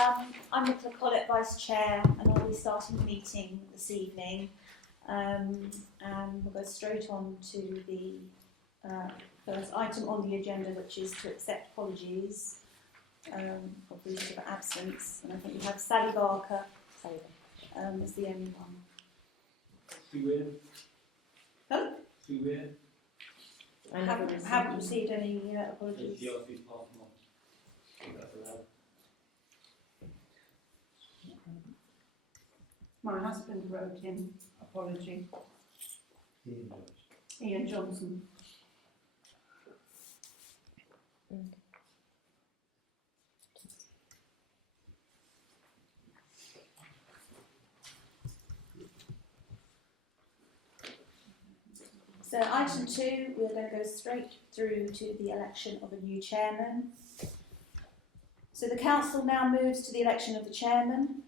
I'm Nicola Collett, Vice Chair, and I'll be starting the meeting this evening. And we'll go straight on to the first item on the agenda, which is to accept apologies for reasons of absence. And I think we have Sally Barker as the only one. Sue Weir? Oh? Sue Weir? I haven't received any apologies. She asked me to pass them on. If that's allowed. My husband wrote in apology. Ian Johnson. So item 2, we're going to go straight through to the election of a new chairman. So the council now moves to the election of the chairman.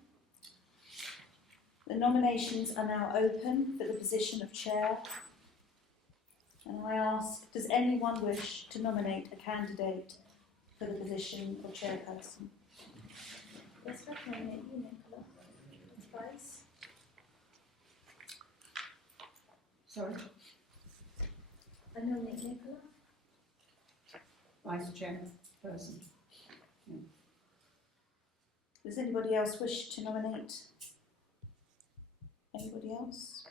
The nominations are now open for the position of chair. And I ask, does anyone wish to nominate a candidate for the position of chairperson? Yes, I nominate you, Nicola, as vice. Sorry, I nominate Nicola. Vice Chairperson. Does anybody else wish to nominate? Anybody else?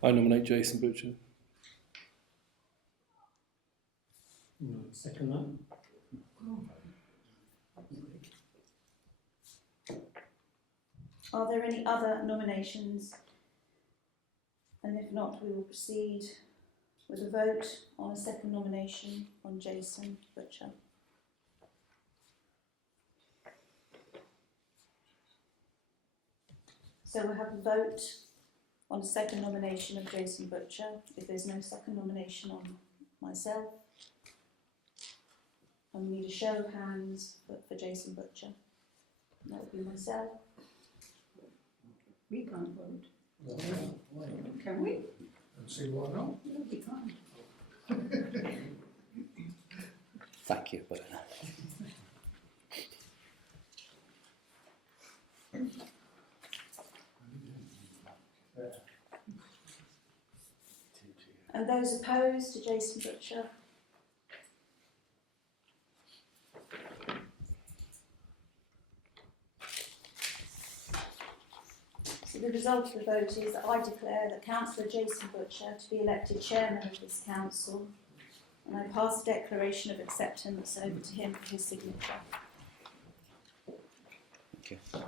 I nominate Jason Butcher. Second that. Are there any other nominations? And if not, we will proceed with a vote on a second nomination on Jason Butcher. So we'll have a vote on a second nomination of Jason Butcher. If there's no second nomination on myself, and we need a show of hands for Jason Butcher. And that would be myself. We can't vote. Why? Can we? And see why not? No, we can't. Thank you, but And those opposed to Jason Butcher? So the result of the vote is that I declare that Councillor Jason Butcher to be elected chairman of this council, and I pass a declaration of acceptance over to him for his signature. thank you.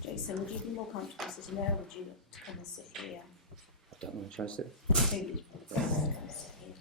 Jason, would you be more comfortable sitting there, or would you like to come and sit here? I don't know, shall I sit? I think it's best to come and sit here.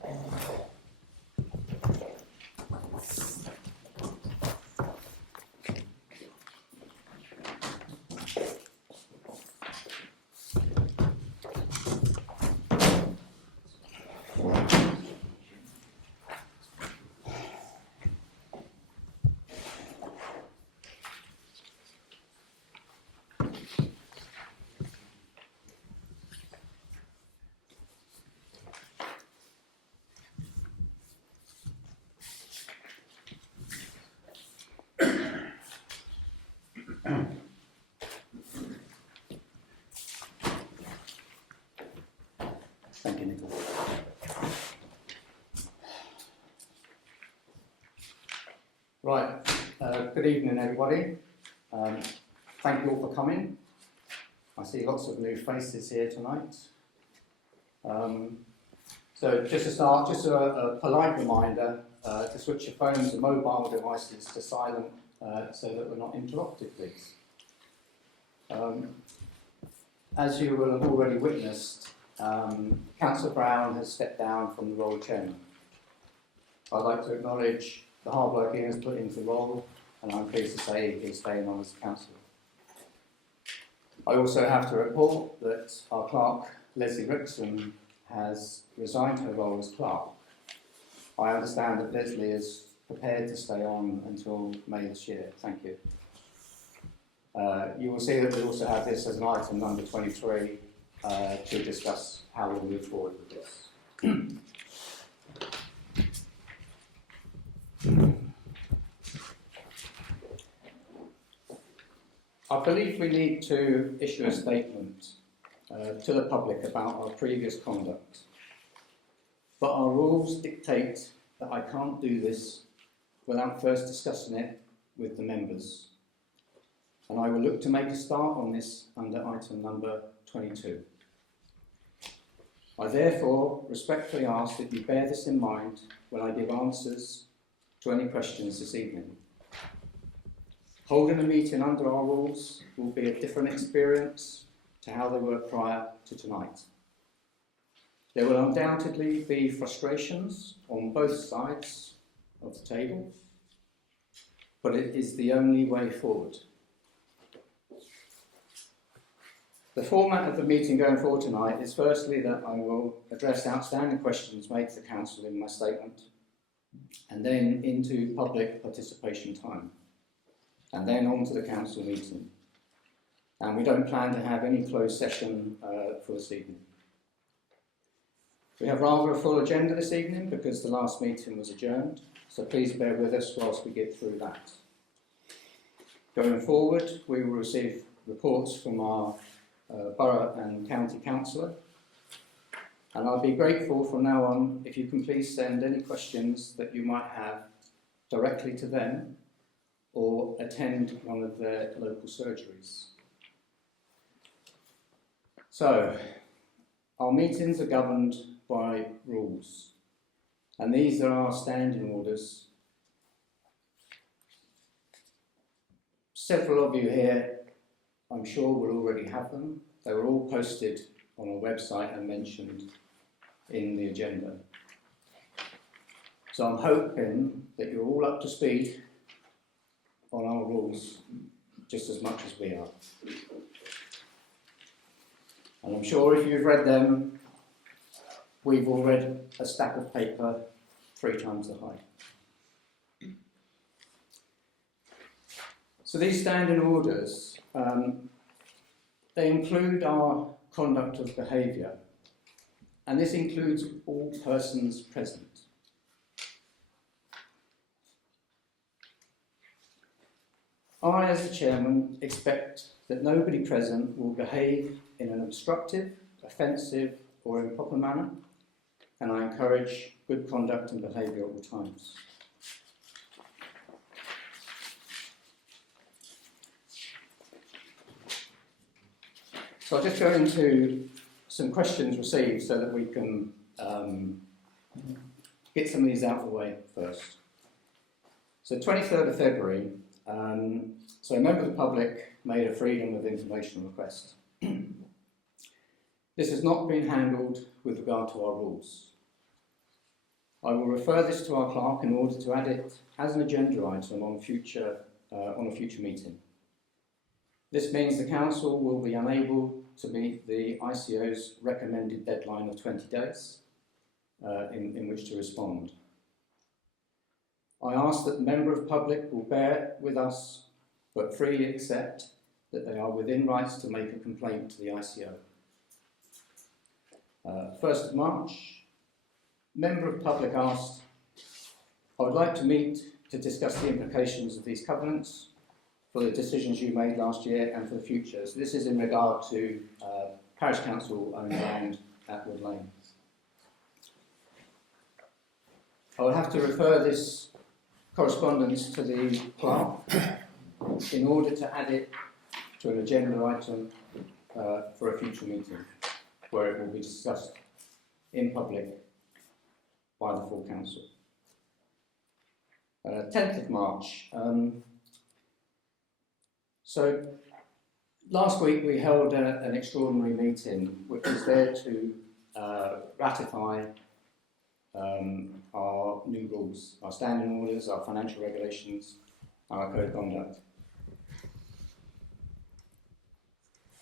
Thank you, Nicola. Right, good evening everybody. Thank you all for coming. I see lots of new faces here tonight. So just to start, just a polite reminder to switch your phones and mobile devices to silent so that we're not interrupted, please. As you will have already witnessed, Councillor Brown has stepped down from the role of chairman. I'd like to acknowledge the hard work he has put into the role, and I'm pleased to say he's staying on as councillor. I also have to report that our clerk, Leslie Rickson, has resigned her role as clerk. I understand that Leslie is prepared to stay on until May this year. Thank you. You will see that we also have this as an item number 23 to discuss how we'll move forward with this. I believe we need to issue a statement to the public about our previous conduct, but our rules dictate that I can't do this without first discussing it with the members, and I will look to make a start on this under item number 22. I therefore respectfully ask that you bear this in mind when I give answers to any questions this evening. Holding a meeting under our rules will be a different experience to how they were prior to tonight. There will undoubtedly be frustrations on both sides of the table, but it is the only way forward. The format of the meeting going forward tonight is firstly that I will address outstanding questions made to the Council in my statement, and then into public participation time, and then on to the Council meeting. And we don't plan to have any closed session for this evening. We have rather a full agenda this evening because the last meeting was adjourned, so please bear with us whilst we get through that. Going forward, we will receive reports from our Borough and County Councillor, and I'll be grateful from now on if you can please send any questions that you might have directly to them or attend one of their local surgeries. So, our meetings are governed by rules, and these are our standing orders. Several of you here, I'm sure, will already have them. They were all posted on our website and mentioned in the agenda. So I'm hoping that you're all up to speed on our rules just as much as we are. And I'm sure if you've read them, we've all read a stack of paper 3 times the height. So these standing orders, they include our conduct of behaviour, and this includes all persons present. I, as the chairman, expect that nobody present will behave in an obstructive, offensive or improper manner, and I encourage good conduct and behaviour at all times. So I'll just go into some questions received so that we can get some of these out of the way first. So 23rd of February, so a member of the public made a freedom of information request. This has not been handled with regard to our rules. I will refer this to our clerk in order to add it as an agenda item on a future meeting. This means the Council will be unable to meet the ICO's recommended deadline of 20 days in which to respond. I ask that the member of public will bear with us, but freely accept that they are within rights to make a complaint to the ICO. 1st of March, member of public asked, I would like to meet to discuss the implications of these covenants for the decisions you made last year and for the future. So this is in regard to Parish Council owned land at Wood Lane. I will have to refer this correspondence to the clerk in order to add it to an agenda item for a future meeting where it will be discussed in public by the full council. 10th of March. So Last week we held an extraordinary meeting which was there to ratify our new rules, our standing orders, our financial regulations, our code of conduct.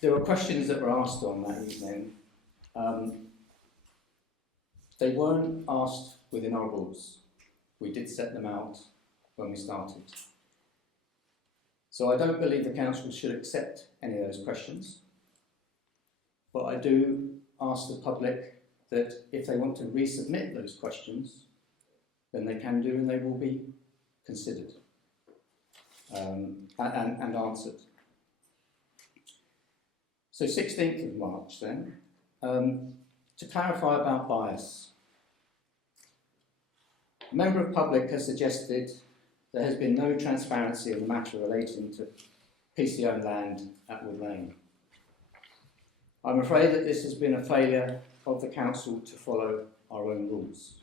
There were questions that were asked on that evening. They weren't asked within our rules. We did set them out when we started. So I don't believe the council should accept any of those questions. But I do ask the public that if they want to resubmit those questions, then they can do and they will be considered and answered. So 16th of March then, to clarify about bias. A member of public has suggested there has been no transparency in the matter relating to PCO land at Wood Lane. I'm afraid that this has been a failure of the council to follow our own rules.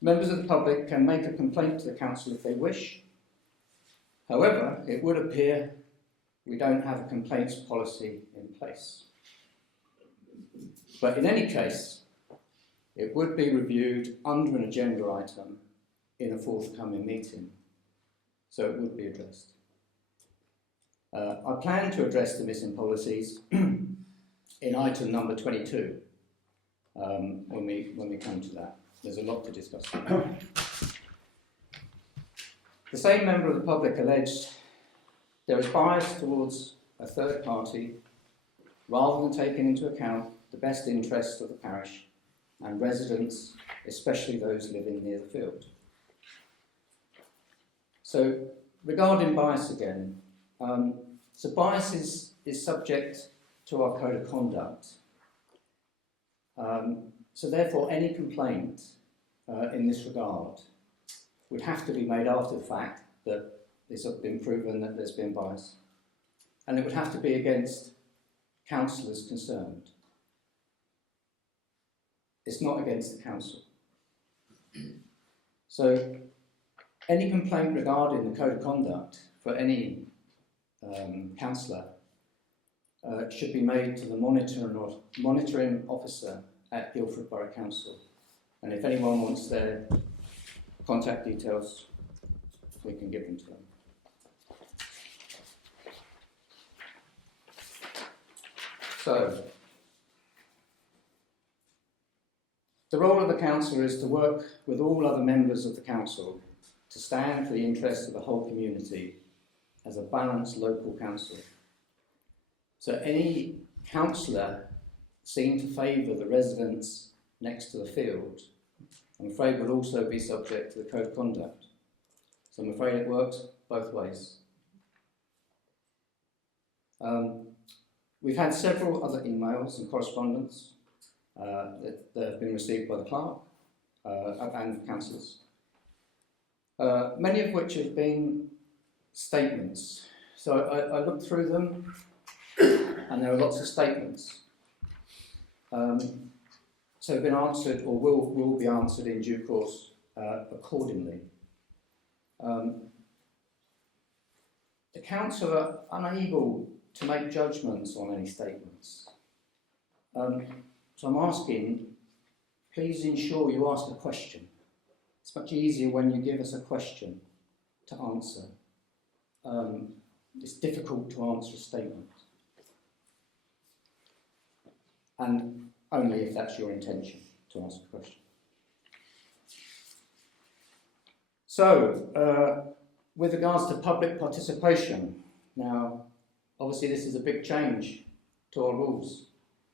Members of the public can make a complaint to the council if they wish. However, it would appear we don't have a complaints policy in place. But in any case, it would be reviewed under an agenda item in a forthcoming meeting, so it would be addressed. I plan to address the missing policies in item number 22 when we come to that. There's a lot to discuss. The same member of the public alleged there is bias towards a third party rather than taking into account the best interests of the parish and residents, especially those living near the field. So, regarding bias again, so bias is subject to our code of conduct. So therefore, any complaint in this regard would have to be made after the fact that it's been proven that there's been bias. And it would have to be against councillors concerned. It's not against the council. So any complaint regarding the code of conduct for any councillor should be made to the monitoring officer at Guildford Borough Council. And if anyone wants their contact details, we can give them to them. So, the role of the councillor is to work with all other members of the council to stand for the interests of the whole community as a balanced local council. So any councillor seen to favour the residents next to the field, I'm afraid would also be subject to the code of conduct. So I'm afraid it works both ways. We've had several other emails and correspondence that have been received by the clerk and councillors, many of which have been statements. So I looked through them and there are lots of statements. So have been answered or will be answered in due course accordingly. The council are unable to make judgments on any statements. So I'm asking, please ensure you ask a question. It's much easier when you give us a question to answer. It's difficult to answer a statement. And only if that's your intention to ask a question. So, with regards to public participation, now, obviously this is a big change to our rules,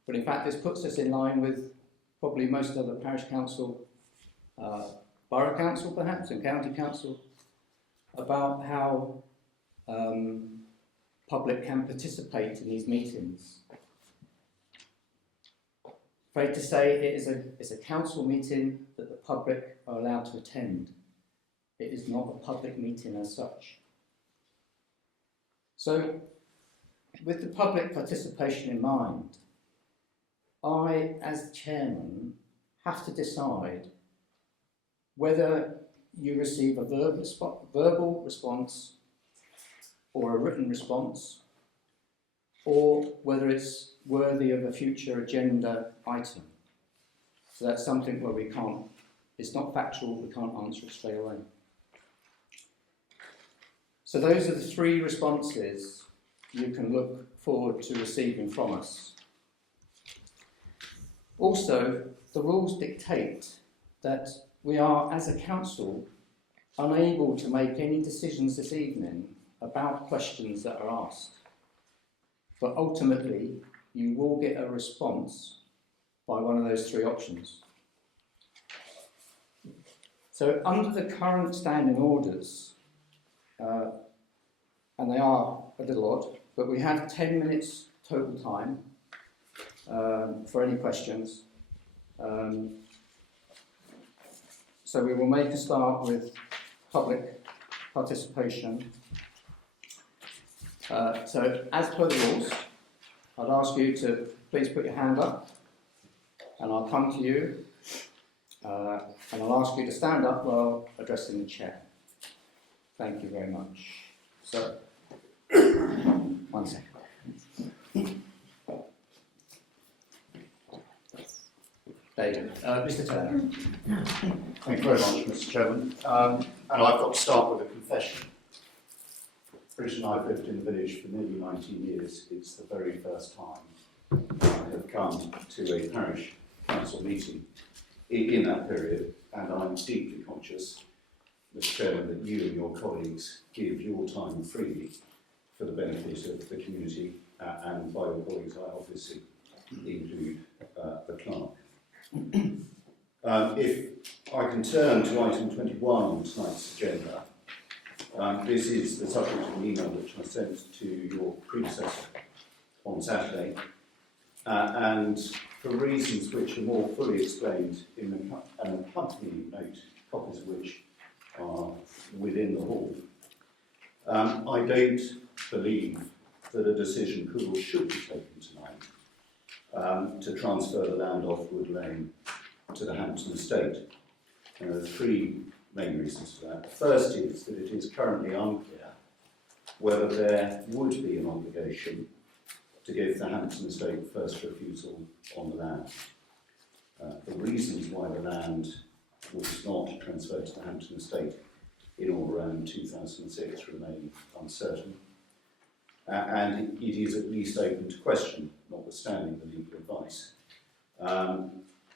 but in fact this puts us in line with probably most other parish council, borough council perhaps, and county council, about how public can participate in these meetings. Afraid to say it's a council meeting that the public are allowed to attend. It is not a public meeting as such. So, with the public participation in mind, I, as chairman, have to decide whether you receive a verbal response or a written response, or whether it's worthy of a future agenda item. So that's something where we can't, it's not factual, we can't answer it straight away. So those are the three responses you can look forward to receiving from us. Also, the rules dictate that we are, as a council, unable to make any decisions this evening about questions that are asked. But ultimately, you will get a response by one of those three options. So under the current standing orders, and they are a little odd, but we have 10 minutes total time for any questions. So we will make a start with public participation. So as per the rules, I'd ask you to please put your hand up, and I'll come to you, and I'll ask you to stand up while addressing the chair. Thank you very much. So, 1 second. David, Mr. Taylor. Thank you very much, Mr. Chairman. And I've got to start with a confession. Parish and I have lived in the village for nearly 19 years. It's the very first time I have come to a parish council meeting in that period, and I'm deeply conscious, Mr. Chairman, that you and your colleagues give your time freely for the benefit of the community, and by your colleagues I obviously include the clerk. If I can turn to item 21 on tonight's agenda, this is the subject of an email which I sent to your predecessor on Saturday, and for reasons which are more fully explained in an accompanying note, copies of which are within the hall, I don't believe that a decision could or should be taken tonight to transfer the land off Wood Lane to the Hampton estate. There are three main reasons for that. The first is that it is currently unclear whether there would be an obligation to give the Hampton estate first refusal on the land. The reasons why the land was not transferred to the Hampton estate in or around 2006 remain uncertain. And it is at least open to question, notwithstanding the legal advice,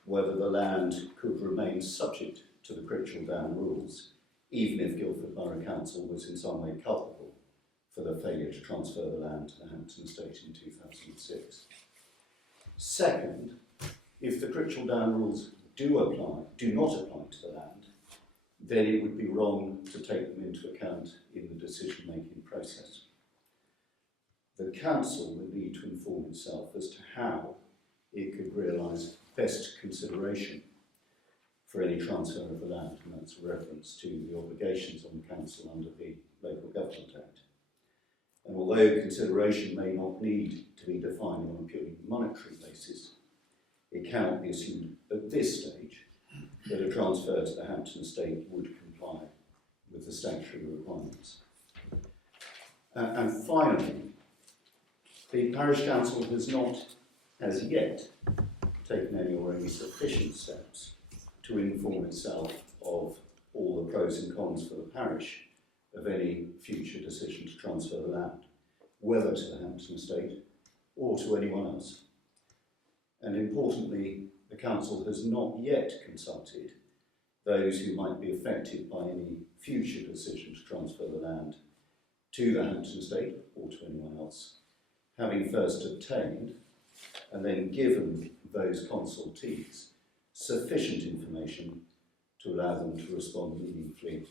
whether the land could remain subject to the Critchell Down rules, even if Guildford Borough Council was in some way culpable for the failure to transfer the land to the Hampton estate in 2006. Second, if the Critchell Down rules do not apply to the land, then it would be wrong to take them into account in the decision-making process. The council would need to inform itself as to how it could realise best consideration for any transfer of the land, and that's a reference to the obligations on the council under the Local Government Act. And although consideration may not need to be defined on a purely monetary basis, it cannot be assumed at this stage that a transfer to the Hampton estate would comply with the statutory requirements. And finally, the Parish Council has not, as yet, taken any or any sufficient steps to inform itself of all the pros and cons for the parish of any future decision to transfer the land, whether to the Hampton estate or to anyone else. And importantly, the council has not yet consulted those who might be affected by any future decision to transfer the land to the Hampton estate or to anyone else, having first obtained and then given those consultees sufficient information to allow them to respond meaningfully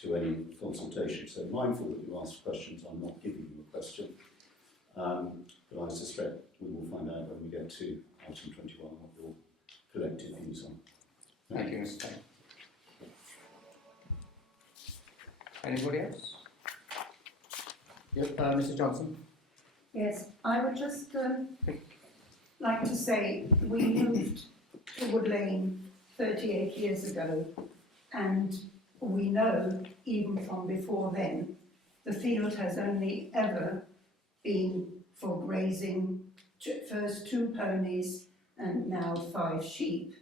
to any consultation. So mindful that you asked questions, I'm not giving you a question, but I suspect we will find out when we get to item 21 what your collective views on. Thank you, Mr. Taylor. Anybody else? Yep, Mr. Johnson. Yes, I would just like to say we moved to Wood Lane 38 years ago, and we know, even from before then, the field has only ever been for grazing, first 2 ponies and now 5 sheep.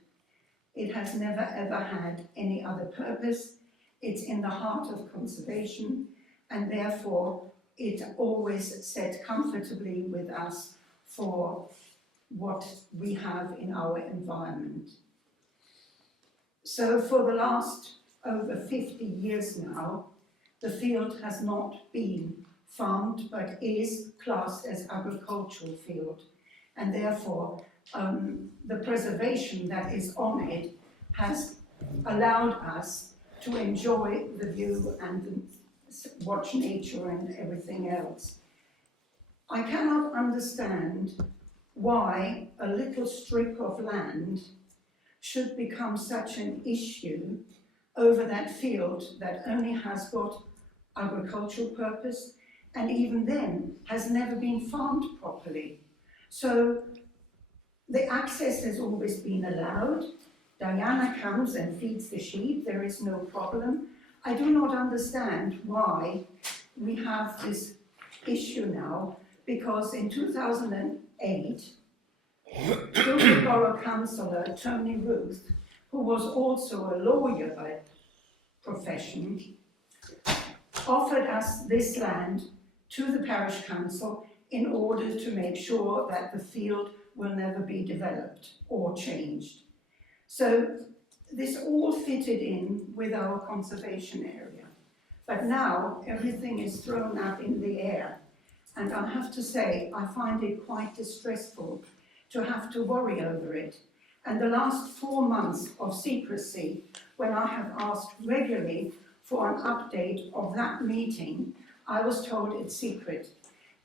It has never ever had any other purpose. It's in the heart of conservation, and therefore it always sat comfortably with us for what we have in our environment. So for the last over 50 years now, the field has not been farmed but is classed as agricultural field, and therefore the preservation that is on it has allowed us to enjoy the view and watch nature and everything else. I cannot understand why a little strip of land should become such an issue over that field that only has got agricultural purpose, and even then has never been farmed properly. So the access has always been allowed. Diana comes and feeds the sheep, there is no problem. I do not understand why we have this issue now, because in 2008, Guildford Borough Councillor Tony Ruth, who was also a lawyer by profession, offered us this land to the parish council in order to make sure that the field will never be developed or changed. So this all fitted in with our conservation area. But now everything is thrown up in the air. And I have to say, I find it quite distressful to have to worry over it. And the last 4 months of secrecy, when I have asked regularly for an update of that meeting, I was told it's secret.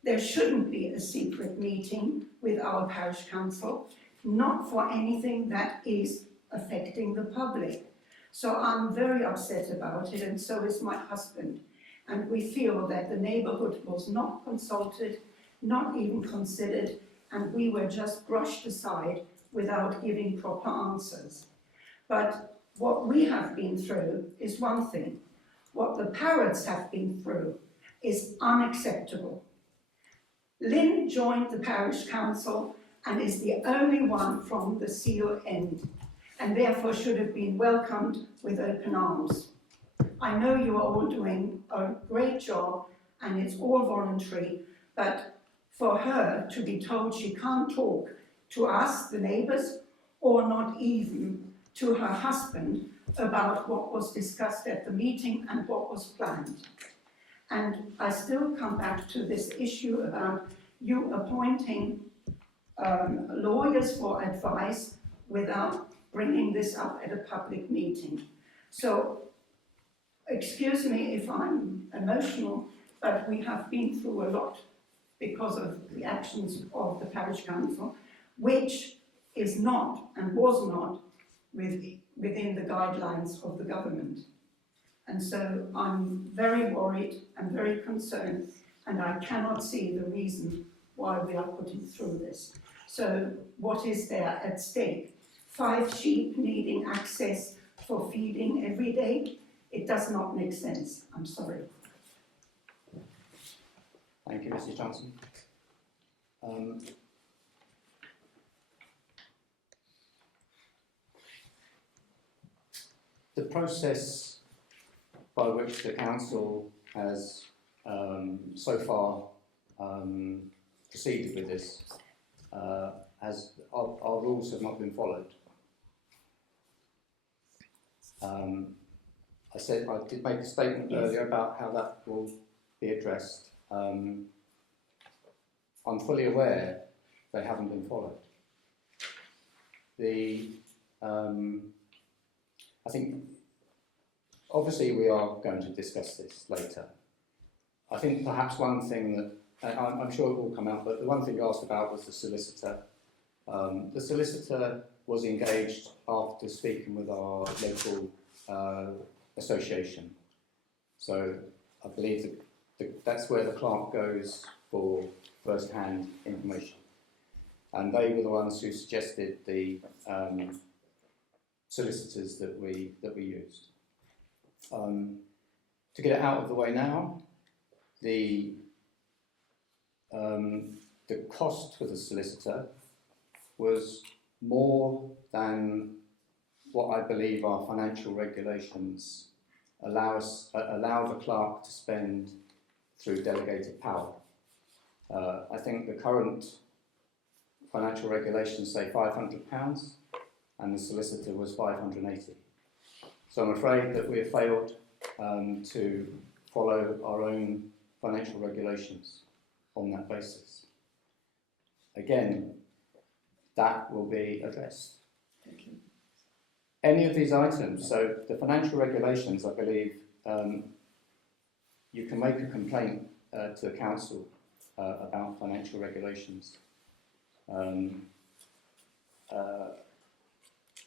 There shouldn't be a secret meeting with our parish council, not for anything that is affecting the public. So I'm very upset about it, and so is my husband. And we feel that the neighbourhood was not consulted, not even considered, and we were just brushed aside without giving proper answers. But what we have been through is one thing. What the parrots have been through is unacceptable. Lynn joined the parish council and is the only one from the Seal end, and therefore should have been welcomed with open arms. I know you are all doing a great job and it's all voluntary, but for her to be told she can't talk to us, the neighbours, or not even to her husband about what was discussed at the meeting and what was planned. And I still come back to this issue about you appointing lawyers for advice without bringing this up at a public meeting. So, excuse me if I'm emotional, but we have been through a lot because of the actions of the parish council, which is not and was not within the guidelines of the government. And so I'm very worried and very concerned, and I cannot see the reason why we are putting through this. So what is there at stake? 5 sheep needing access for feeding every day? It does not make sense. I'm sorry. Thank you, Mrs. Johnson. The process by which the council has so far proceeded with this our rules have not been followed. I did make a statement earlier about how that will be addressed. I'm fully aware they haven't been followed. I think, obviously we are going to discuss this later. I think perhaps one thing that, I'm sure it will come out, but the one thing you asked about was the solicitor. The solicitor was engaged after speaking with our local association. So I believe that's where the clerk goes for first-hand information. And they were the ones who suggested the solicitors that we used. To get it out of the way now, the cost for the solicitor was more than what I believe our financial regulations allow the clerk to spend through delegated power. I think the current financial regulations say £500 and the solicitor was £580. So I'm afraid that we have failed to follow our own financial regulations on that basis. Again, that will be addressed. Any of these items, so the financial regulations, I believe, you can make a complaint to the council about financial regulations.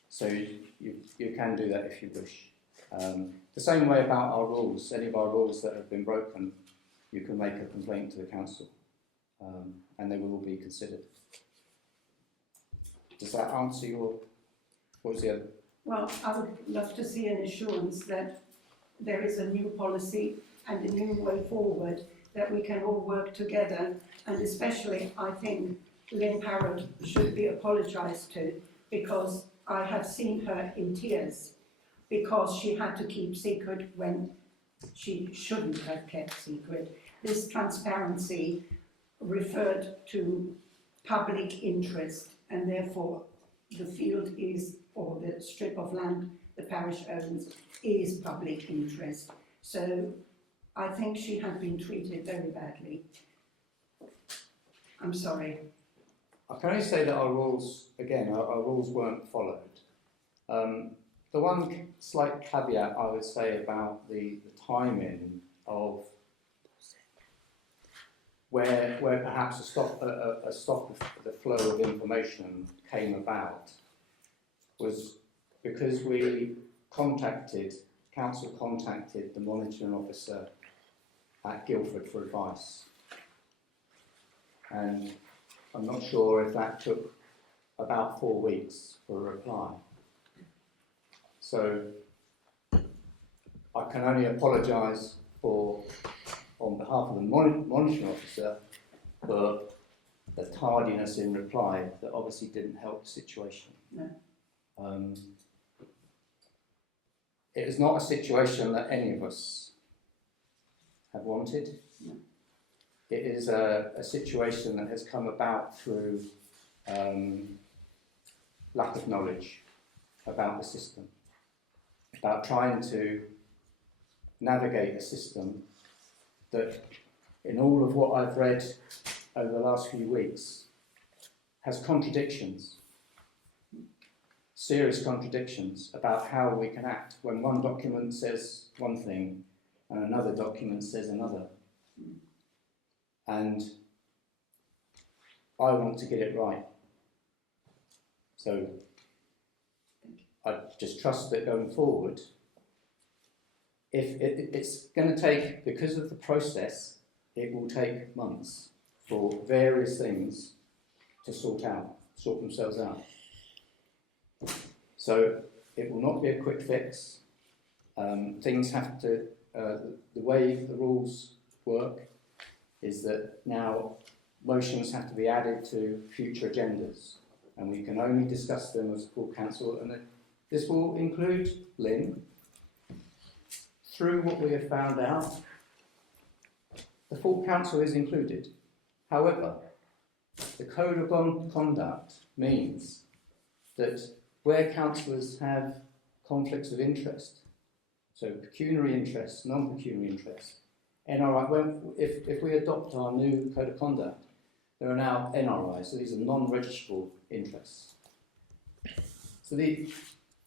So you can do that if you wish. The same way about our rules. Any of our rules that have been broken, you can make a complaint to the council, and they will all be considered. Does that answer your? What was the other? Well, I would love to see an assurance that there is a new policy and a new way forward, that we can all work together, and especially I think Lynn Parrott should be apologised to, because I have seen her in tears because she had to keep secret when she shouldn't have kept secret. This transparency referred to public interest, and therefore the field is, or the strip of land the parish owns, is public interest. So I think she had been treated very badly. I'm sorry. I can only say that our rules, again, our rules weren't followed. The one slight caveat I would say about the timing of where perhaps a stop of the flow of information came about was because council contacted the monitoring officer at Guildford for advice. And I'm not sure if that took about 4 weeks for a reply. So I can only apologise on behalf of the monitoring officer, for the tardiness in reply that obviously didn't help the situation. No. It is not a situation that any of us have wanted. No. It is a situation that has come about through lack of knowledge about the system, about trying to navigate a system that, in all of what I've read over the last few weeks, has contradictions, serious contradictions about how we can act when one document says one thing and another document says another. And I want to get it right. So I just trust that going forward, if it's going to take, because of the process, it will take months for various things to sort themselves out. So it will not be a quick fix. Things have to, the way the rules work is that now motions have to be added to future agendas, and we can only discuss them as a full council, and this will include Lynn. Through what we have found out, the full council is included. However, the code of conduct means that where councillors have conflicts of interest, so pecuniary interest, non-pecuniary interest, NRI, if we adopt our new code of conduct, there are now NRIs, so these are non-registrable interests. So the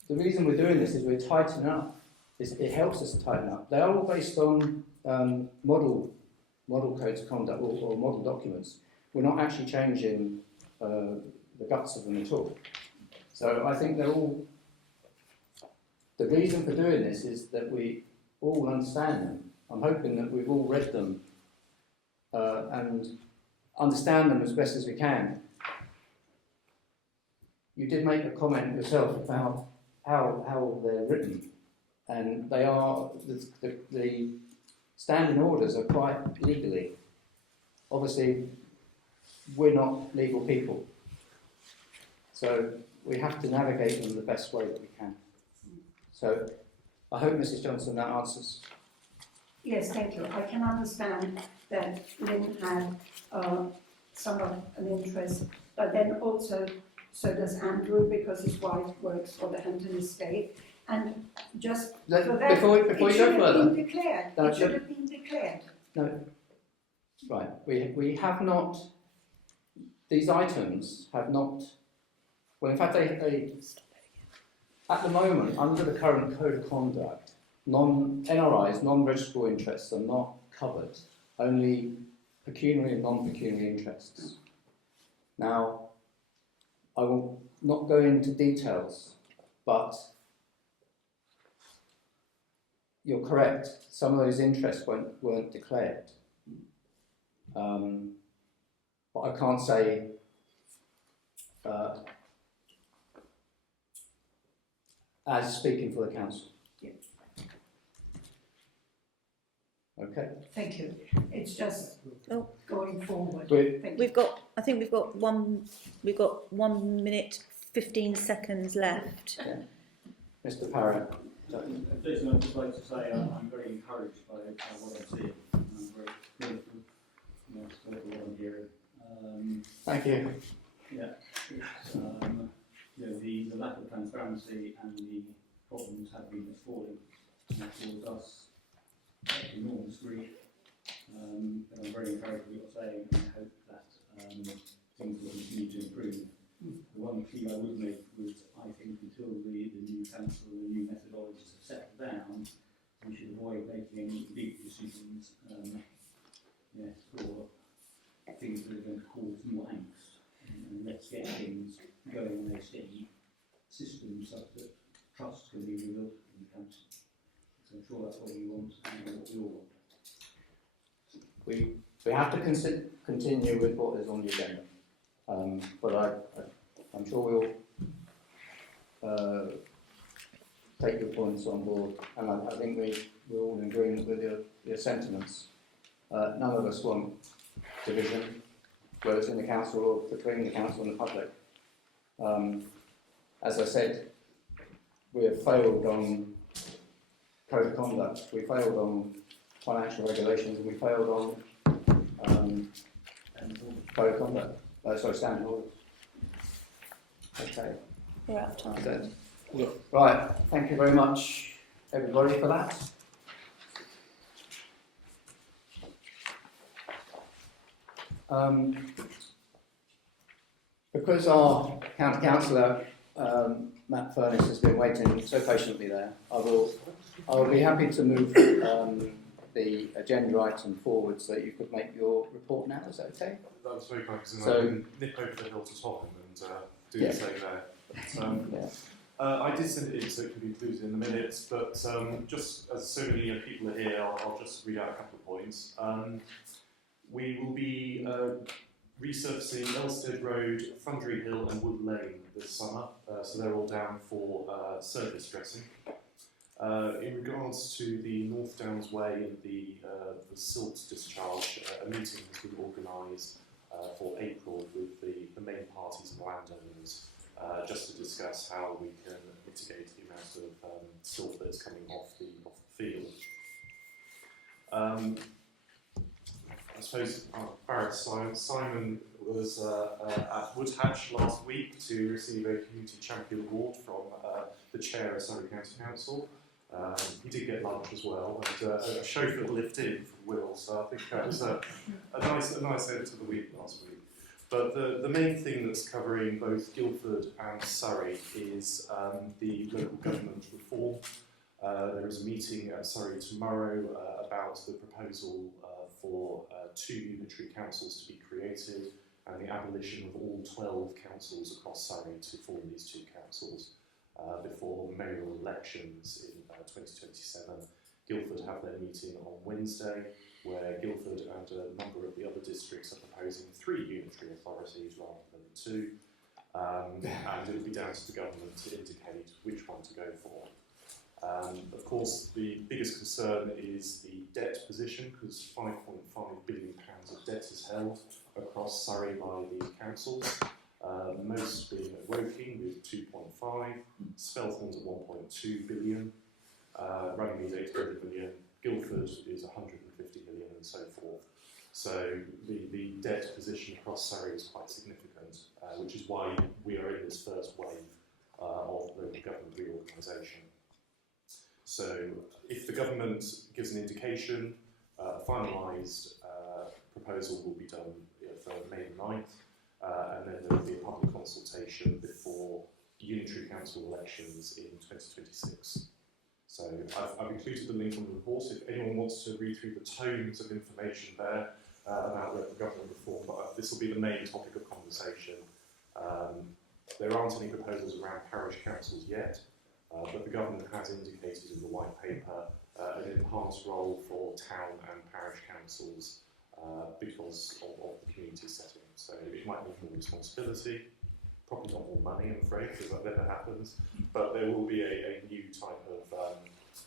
reason we're doing this is we're tightening up. It helps us to tighten up. They are all based on model codes of conduct or model documents. We're not actually changing the guts of them at all. So I think they're all. The reason for doing this is that we all understand them. I'm hoping that we've all read them and understand them as best as we can. You did make a comment yourself about how they're written, and they are the standing orders are quite legally. Obviously, we're not legal people, so we have to navigate them the best way that we can. So I hope, Mrs. Johnson, that answers. Yes, thank you. I can understand that Lynn had some of an interest, but then also so does Andrew, because his wife works for the Hampton Estate. And just for that, Before it you should go further, have been declared. No, It should have been declared. no, right, we have not, these items have not, well, in fact, they at the moment, under the current Code of Conduct, NRIs, non-registrable interests, are not covered, only pecuniary and non-pecuniary interests. Now, I will not go into details, but you're correct, some of those interests weren't declared. But I can't say as speaking for the council. Yeah. Okay. Thank you. It's just Oh. going forward. We're, Thank you. I think we've got 1 minute 15 seconds left. Mr. Parrott. Jason, I'd just like to say I'm very encouraged by what I'm seeing. I'm very grateful, for what I'm hearing. Thank you. Yeah, it's, the lack of transparency and the problems have been appalling and that caused us enormous grief. And I'm very encouraged with what you're saying, and I hope that things will continue to improve. The one key I would make was, I think, until the new council, the new methodologies have settled down, we should avoid making any big decisions for things that are going to cause more angst. And let's get things going on a steady system such that trust can be rebuilt in the council. So I'm sure that's what you want and what we all want. We have to continue with what is on the agenda. But I'm sure we'll take your points on board, and I think we're all in agreement with your sentiments. None of us want division, whether it's in the council or between the council and the public. As I said, we have failed on code of conduct, we failed on financial regulations, and we failed on code of conduct. Standing orders. Okay. We're out of time. Right, thank you very much, everybody, for that. Because our county councillor, Matt Furness, has been waiting so patiently there, I will be happy to move the agenda item forward so that you could make your report now. Is that okay? That was very kind, because So- I can nip over the hill to Tottenham and do the same there. But, Yeah. I did send it in so it can be included in the minutes, but just as so many people are here, I'll just read out a couple of points. We will be resurfacing Elstead Road, Thundry Hill and Wood Lane this summer, so they're all down for surface dressing. In regards to the North Downs Way and the silt discharge, a meeting has been organised for April with the main parties and landowners, just to discuss how we can mitigate the amount of silt that's coming off the field. I suppose Barrett Simon was at Woodhatch last week to receive a Community Champion Award from the Chair of Surrey County Council. He did get lunch as well, and a chauffeur lifted in from Will, so I think that was a nice end to the week last week. But the main thing that's covering both Guildford and Surrey is the local government reform. There is a meeting at Surrey tomorrow about the proposal for 2 unitary councils to be created and the abolition of all 12 councils across Surrey to form these 2 councils before mayoral elections in 2027. Guildford have their meeting on Wednesday, where Guildford and a number of the other districts are proposing 3 unitary authorities rather than 2, and it will be down to the government to indicate which one to go for. Of course, the biggest concern is the debt position, because £5.5 billion of debt is held across Surrey by the councils, most being at Woking with 2.5, Spelthorne's at 1.2 billion, Runnymede 800 million, Guildford is 150 million, and so forth. So the debt position across Surrey is quite significant, which is why we are in this first wave of local government reorganisation. So if the government gives an indication, a finalised proposal will be done for May the 9th, and then there will be a public consultation before unitary council elections in 2026. So I've included the link on the report if anyone wants to read through the tomes of information there about local government reform, but this will be the main topic of conversation. There aren't any proposals around parish councils yet, but the government has indicated in the white paper an enhanced role for town and parish councils because of the community setting. So it might need more responsibility, probably not more money, I'm afraid, because that never happens, but there will be a new type of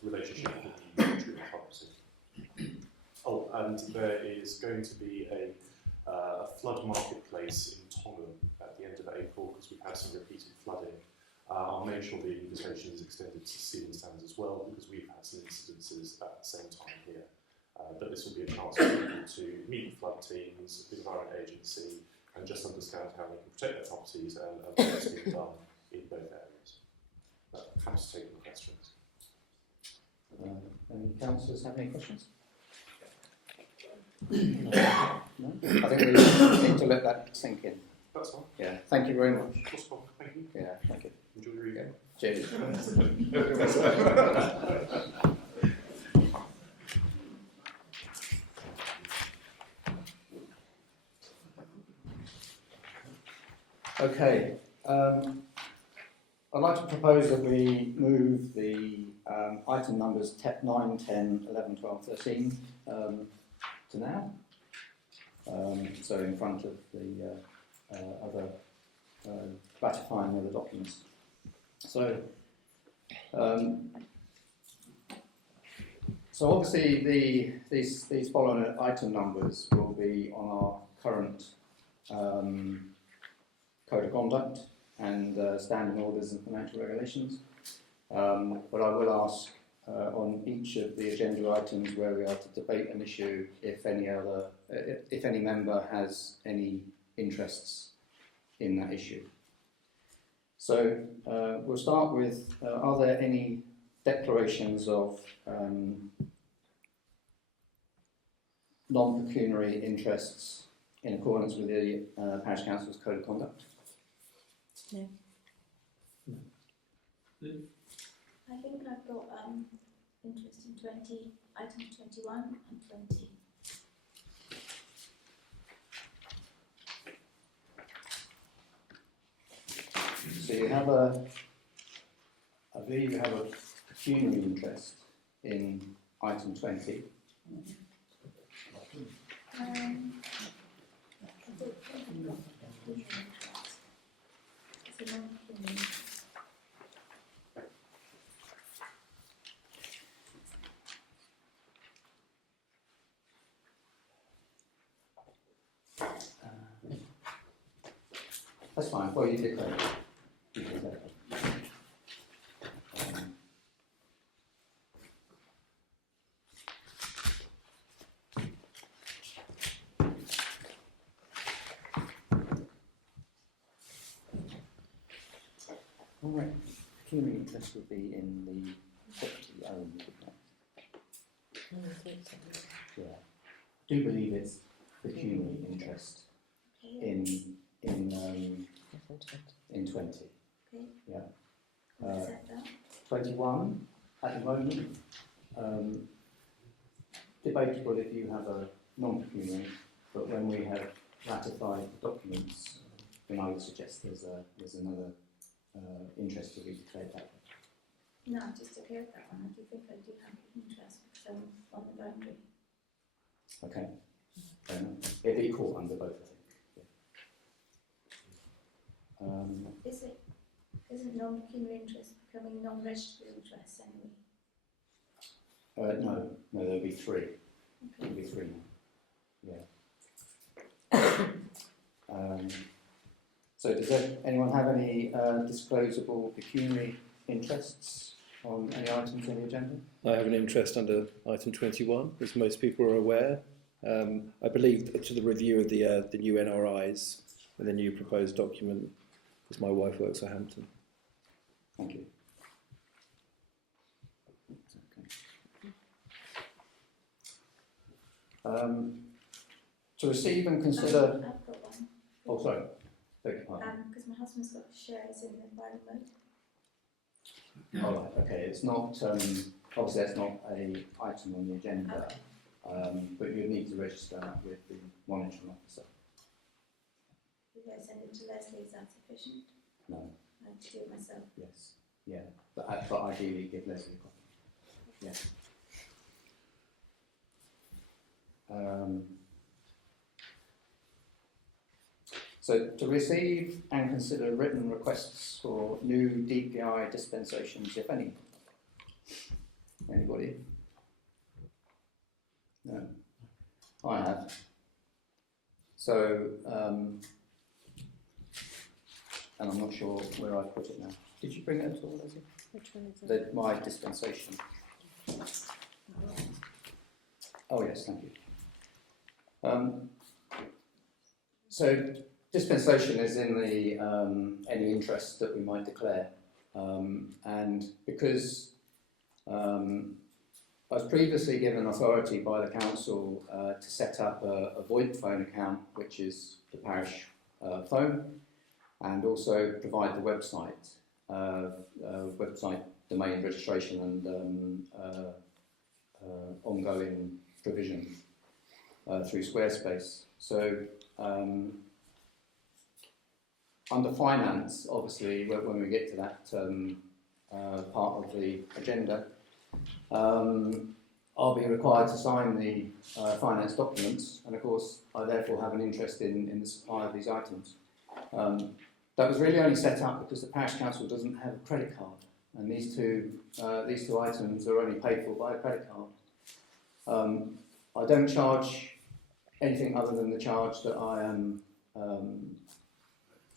relationship with the unitary property. Oh, and there is going to be a flood marketplace in Tongham at the end of April, because we've had some repeated flooding. I'll make sure the invitation is extended to Stephenstown as well, because we've had some incidences at the same time here. But this will be a chance for people to meet the flood teams, the Environment Agency, and just understand how they can protect their properties and what's being done in both areas. Happy to take any questions. Any councillors have any questions? No? I think we need to let that sink in. That's fine. Yeah, thank you very much. What's the problem? Thank you. Yeah, thank you. Enjoy your evening. Cheers. Okay, I'd like to propose that we move the item numbers 9, 10, 11, 12, 13 to now. So in front of the other ratifying of the documents. So obviously these following item numbers will be on our current code of conduct and standing orders and financial regulations. But I will ask on each of the agenda items where we are to debate an issue if any member has any interests in that issue. So we'll start with, are there any declarations of non-pecuniary interests in accordance with the Parish Council's Code of Conduct? No. I think I've got interest in items 21 and 20. So you have I believe you have a pecuniary interest in item 20. I don't think I've got pecuniary interest. It's a non-pecuniary. That's fine. Well, you declare it. You declare it. All right. Pecuniary interest would be in the property owned, wouldn't it? Yeah. I do believe it's pecuniary interest in 20. Okay. Yeah. I'll accept that. 21 at the moment. Debatable if you have a non-pecuniary, but when we have ratified the documents, then I would suggest there's another interest to be declared that way. No, I just declared that one. I do think I do have interest because I'm on the boundary. Okay. Fair enough. It'd be caught under both, I think. Yeah. Isn't non-pecuniary interest becoming non-registered interest anyway? No, there'll be three. There'll be three now. Yeah. So does anyone have any disclosable pecuniary interests on any items on the agenda? I have an interest under item 21, as most people are aware. I believe to the review of the new NRIs and the new proposed document, because my wife works at Hampton. Thank you. To receive and consider. I've got one. Oh, sorry. Beg your pardon. Because my husband's got shares in the environment. All right. Okay. It's not. Obviously, that's not a item on the agenda. Okay. But you need to register that with the monitoring officer. If I send it to Leslie, is that sufficient? No. I have to do it myself. Yes. Yeah. But ideally, give Leslie a copy. Yeah. So to receive and consider written requests for new DPI dispensations, if any. Anybody? No. I have. So, and I'm not sure where I've put it now. Did you bring it at all, Leslie? Which one is it? My dispensation. Oh yes, thank you. So dispensation is in the any interest that we might declare, and because I was previously given authority by the council to set up a VoIP phone account, which is the parish phone, and also provide the website, website domain registration and ongoing provision through Squarespace. So under finance, obviously, when we get to that part of the agenda, I'll be required to sign the finance documents, and of course I therefore have an interest in the supply of these items. That was really only set up because the parish council doesn't have a credit card, and these two items are only paid for by a credit card. I don't charge anything other than the charge that I am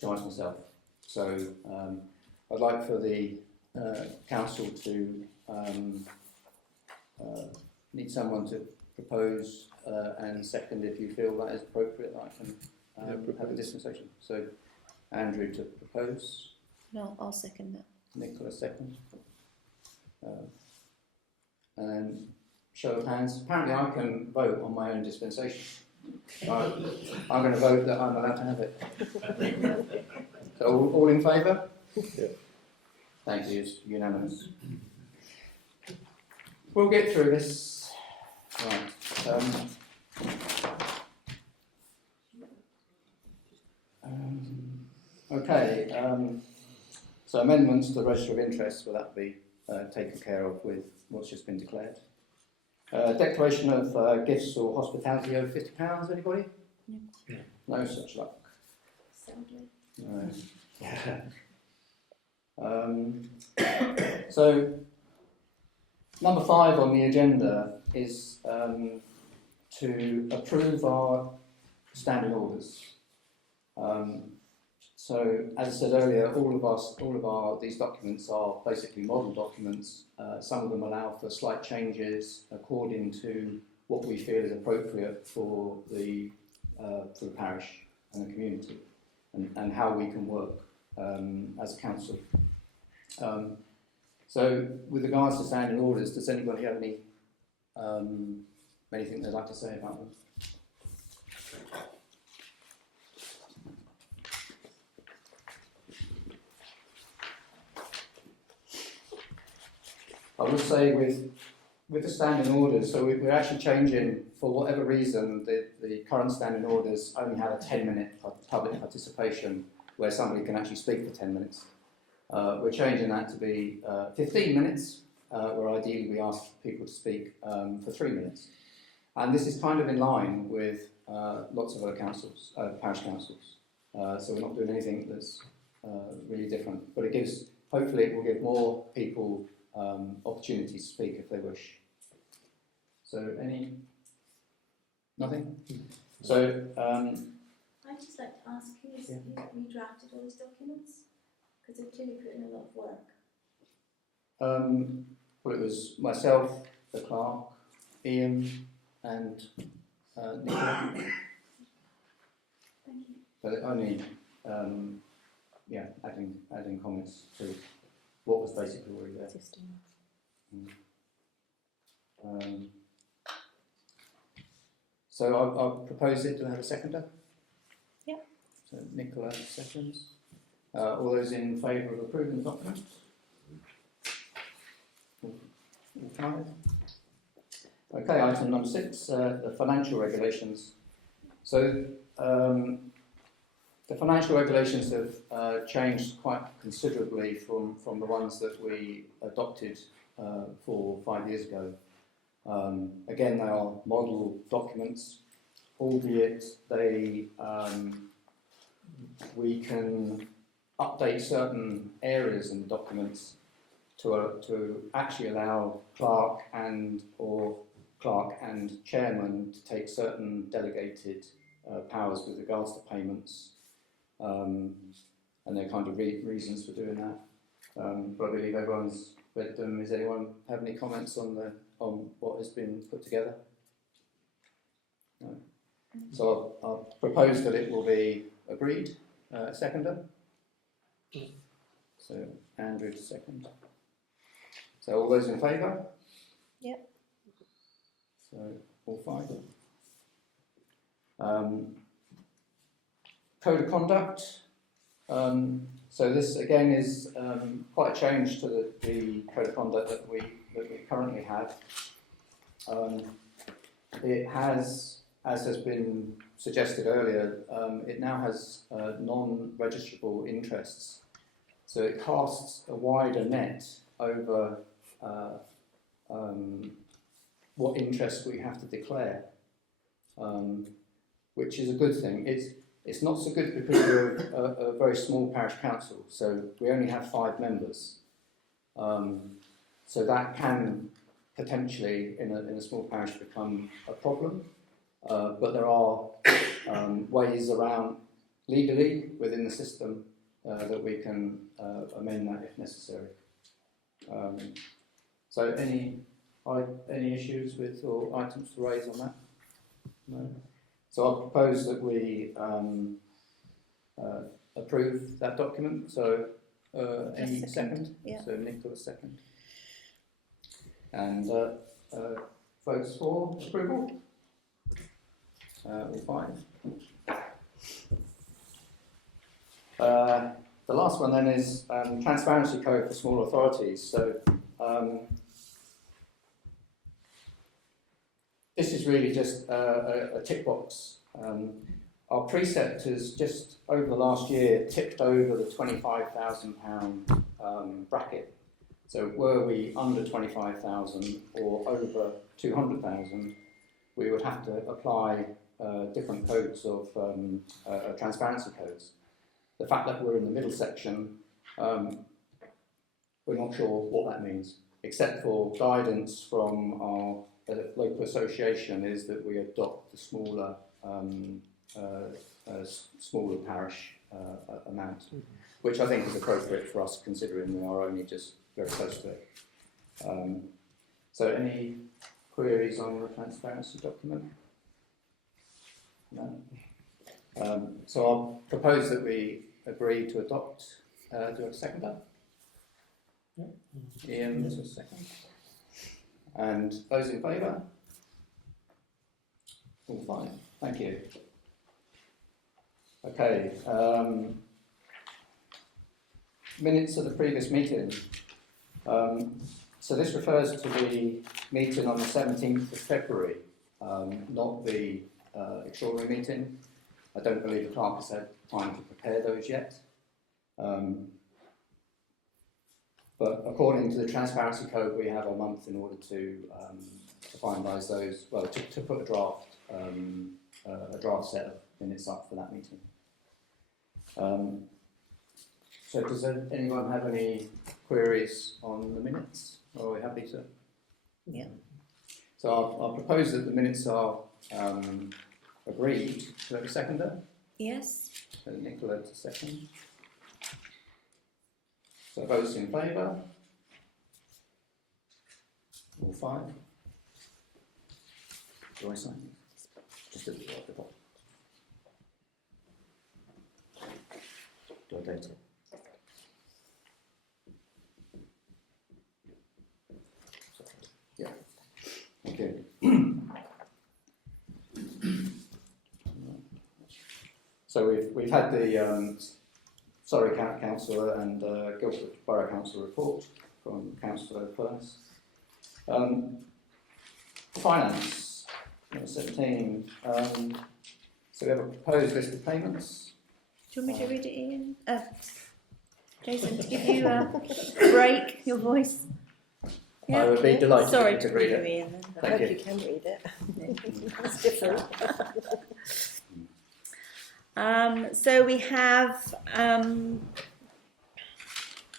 charged myself. So I'd like for the council to need someone to propose and second, if you feel that is appropriate, that I can have a dispensation. So Andrew to propose, No, I'll second that. Nicola second, and then show of hands. Apparently I can vote on my own dispensation. I'm going to vote that I'm allowed to have it. So all in favour? Yeah. Thank you, it's unanimous. We'll get through this. Right. Okay. So amendments to the Register of Interest, will that be taken care of with what's just been declared? Declaration of gifts or hospitality over £50, anybody? No. No such luck. Sadly. No. So, number 5 on the agenda is to approve our standing orders. So, as I said earlier, all of these documents are basically model documents. Some of them allow for slight changes according to what we feel is appropriate for the parish and the community, and how we can work as a council. So, with regards to standing orders, does anybody have anything they'd like to say about them? I would say with the standing orders, so we're actually changing, for whatever reason, the current standing orders only have a 10-minute public participation where somebody can actually speak for 10 minutes. We're changing that to be 15 minutes, where ideally we ask people to speak for 3 minutes. And this is kind of in line with lots of other councils, parish councils. So we're not doing anything that's really different, but hopefully it will give more people opportunity to speak if they wish. So nothing? So, I'd just like to ask who's redrafted all these documents? Because they've clearly put in a lot of work. well, it was myself, the clerk, Ian, and Nicola. Thank you. But only, adding comments to what was basically already there. Existing. So I'll propose it. Do I have a seconder? Yeah. So Nicola seconds. All those in favour of approving the document? All five. Okay, item number 6, the financial regulations. So the financial regulations have changed quite considerably from the ones that we adopted 4 or 5 years ago. Again, they are model documents, albeit they we can update certain areas in the documents to actually allow clerk and chairman to take certain delegated powers with regards to payments, and there are kind of reasons for doing that. But I believe everyone's read them. Does anyone have any comments on what has been put together? No. So I'll propose that it will be agreed. Seconder? So Andrew second. So all those in favour? Yep. So all 5. Code of conduct. So this again is quite a change to the code of conduct that we currently have. It has, as has been suggested earlier, it now has non-registrable interests. So it casts a wider net over what interests we have to declare, which is a good thing. It's not so good because we're a very small parish council, so we only have 5 members. So that can potentially, in a small parish, become a problem. But there are ways around legally within the system that we can amend that if necessary. So any issues with or items to raise on that? No. So I'll propose that we approve that document. So any second? Yeah. So Nicola second. And votes for approval? All 5. The last one then is transparency code for small authorities. So this is really just a tick box. Our precept has just over the last year tipped over the £25,000 bracket. So were we under 25,000 or over 200,000, we would have to apply different codes of transparency codes. The fact that we're in the middle section, we're not sure what that means, except for guidance from our local association is that we adopt the smaller parish amount, which I think is appropriate for us considering we are only just very close to it. So any queries on the transparency document? No? So I'll propose that we agree to adopt. Do you have a seconder? Yeah. Ian is a second. And those in favour? All 5. Thank you. Okay. Minutes of the previous meeting. So this refers to the meeting on the 17th of February, not the extraordinary meeting. I don't believe the clerk has had time to prepare those yet. But according to the Transparency Code, we have a month in order to finalise those, well, to put a draft set of minutes up for that meeting. So does anyone have any queries on the minutes? Or are we happy to? Yeah. So I'll propose that the minutes are agreed. Do I have a seconder? Yes. So Nicola to second. So votes in favour? All five? Do I sign? Just at the bottom. Do I date it? Yeah. Okay. So we've had the Surrey Councillor and Guildford Borough Council report from Councillor First. Finance, number 17. So we have a proposed list of payments. Do you want me to read it, Ian? Jason, to give you a break, your voice. I would be delighted Sorry to to read read it. you, Ian. Then. Thank you. can read it. It's different. So we have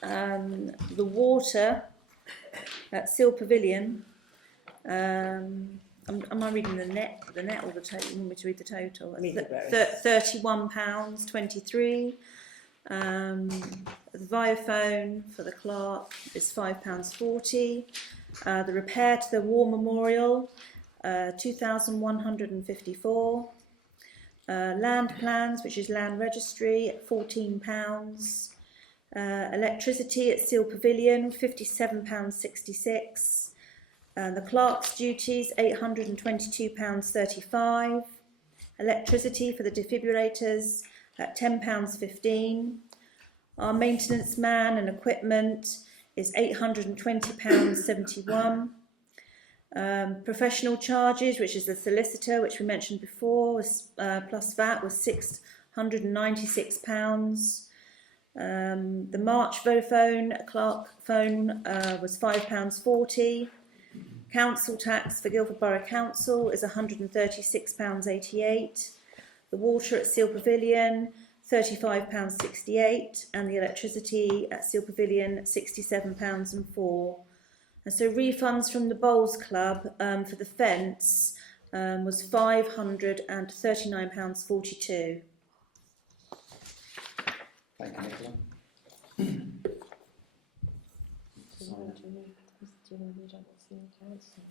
the water at Seal Pavilion. Am I reading the net or the total? You want me to read the total? Read it, £31.23. The Viaphone for the clerk is £5.40. The repair to the War Memorial, 2,154. Land plans, which is land registry, at £14. Electricity at Seal Pavilion, £57.66. The clerk's duties, £822.35. Electricity for the defibrillators at £10.15. Our maintenance man and equipment is £820.71. Professional charges, which is the solicitor, which we mentioned before, was, plus VAT, was £696. The March Vodafone clerk phone was £5.40. Council tax for Guildford Borough Council is £136.88. The water at Seal Pavilion, £35.68, and the electricity at Seal Pavilion, £67.04. And so refunds from the Bowls Club for the fence was £539.42. Thank you, Nicola.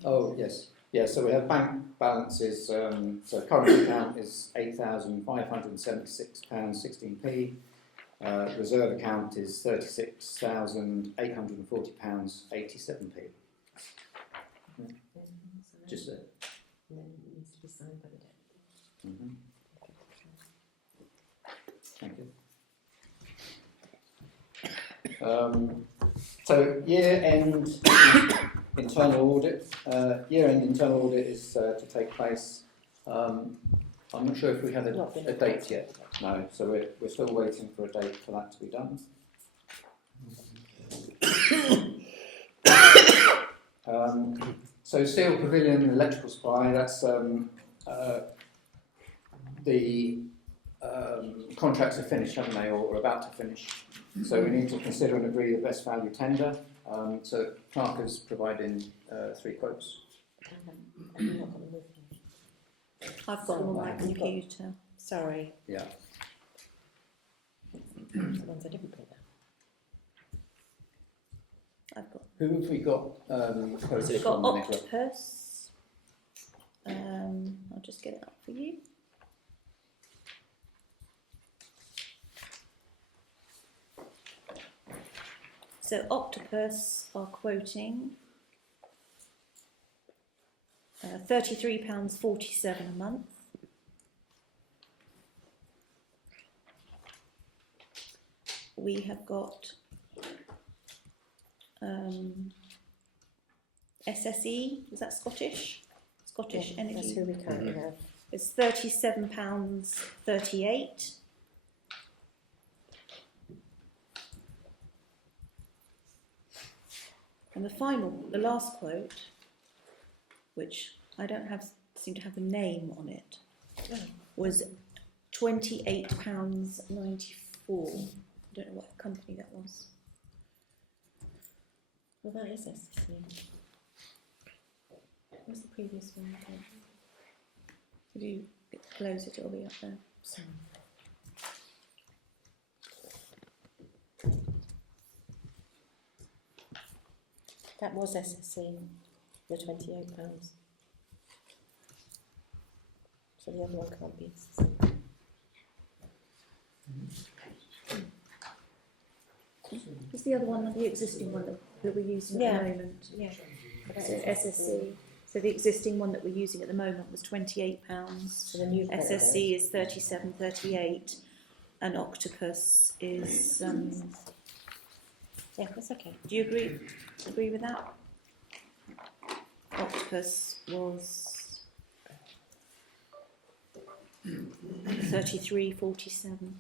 Oh, yes. Yeah, so we have bank balances. So current account is £8,576.16p. Reserve account is £36,840.87p. Just there. And then it needs to be signed by the deputy. Mm-hmm. Thank you. So year-end internal audit. Year-end internal audit is to take place. I'm not sure if we have a date yet. No, so we're still waiting for a date for that to be done. So Steel Pavilion electrical supply, that's the contracts are finished, haven't they, or about to finish. So we need to consider and agree the best value tender. So Clark has provided 3 quotes. And you've not got them with you. I've got them on my computer. Sorry, Yeah. the ones I didn't put there. I've got. Who have we got? Quotes We've got from, Nicola? Octopus. I'll just get it up for you. So Octopus are quoting £33.47 a month. We have got SSE, is that Scottish? Scottish Yeah, Energy. that's who we currently have. It's £37.38. And the last quote, which I don't seem to have the name on it, was £28.94. I don't know what company that was. Well, that is SSE. What's the previous one? Did you close it? It'll be up there. Sorry. That was SSC, the £28. So the other one can't be SSC. Is the other one the existing one that we're using at the moment? Yeah. So SSC. So the existing one that we're using at the moment was £28. So the new SSC is 37.38, and Octopus is. Yeah, that's okay. Do you agree with that? Octopus was 33.47.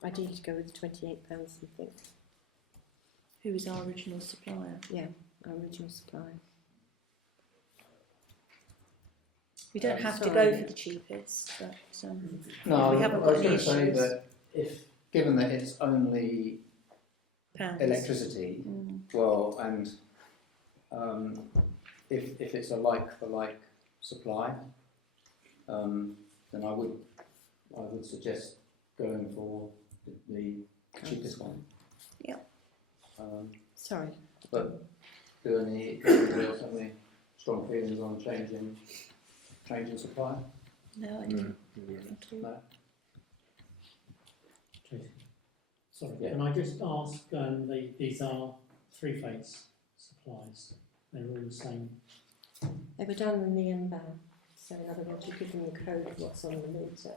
I need to go with the £28 something. Who is our original supplier? Yeah, our original supplier. We don't have to Sorry. go for the cheapest, but No, we haven't I got was any going to say issues. that given that it's only Pounds. electricity, Mm. well, and if it's a like for like supply, then I would suggest going for the cheapest one. Yeah. Sorry. But do anybody else have any strong feelings on changing supply? No, I don't. No? Sorry, Yeah. can I just ask, these are three-phase supplies, they're all the same. They were done in the MBAN, so in other words, you give them the code of what's on the meter.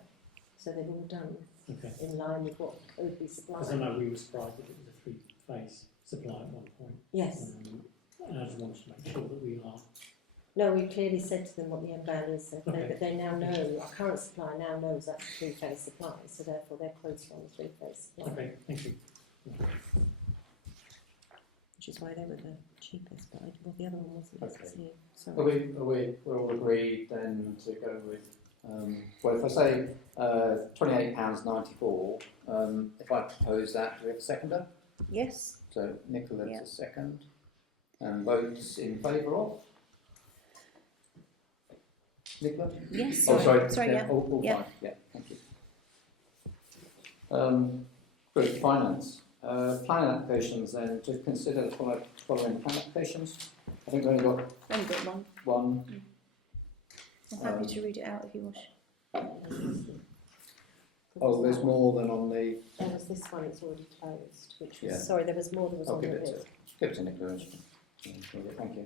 So they've all done Okay, in line with what code we because I supply. know we were surprised that it was a three-phase supply at one point. Yes. And I just wanted to make sure that we are. No, we clearly said to them what the MBAN is, so Okay. but they now know, our current supplier now knows that's a three-phase supply, so therefore their quotes are on the three-phase supply, Okay, thank you. which is why they were the cheapest, but well, the other one wasn't Okay. SSC, Are sorry. we're all agreed then to go with, well, if I say £28.94, if I propose that, do we have a seconder? Yes. So Nicola's Yeah. a second. And votes in favour of? Nicola? Yes. Oh, sorry. Sorry. Yeah. All Yeah. five. Yeah, thank you. Group finance. Planning applications then, to consider the following plan applications. I think we've only got Only got one. one. I'm happy to read it out if you wish. Oh, there's more than on the... There was this one, it's already closed, which was, Yeah. sorry, there was more that was I'll on give the it to, list. give it to Nicola. Thank you.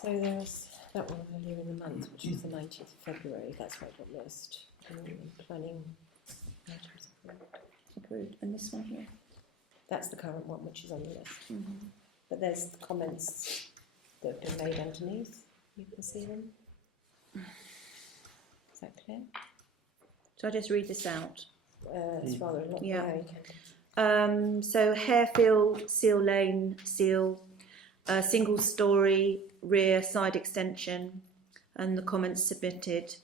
So there was that one earlier in the month, which was the 19th of February, that's why it got missed. Planning items Approved. And this one here. That's the current one, which is on the list. Mm-hmm. But there's the comments that have been made underneath. You can see them. Is that clear? So I just read this out. It's rather a lot. Yeah. You can. So Harefield, Seal Lane, Seal, single story, rear side extension, and the comments submitted.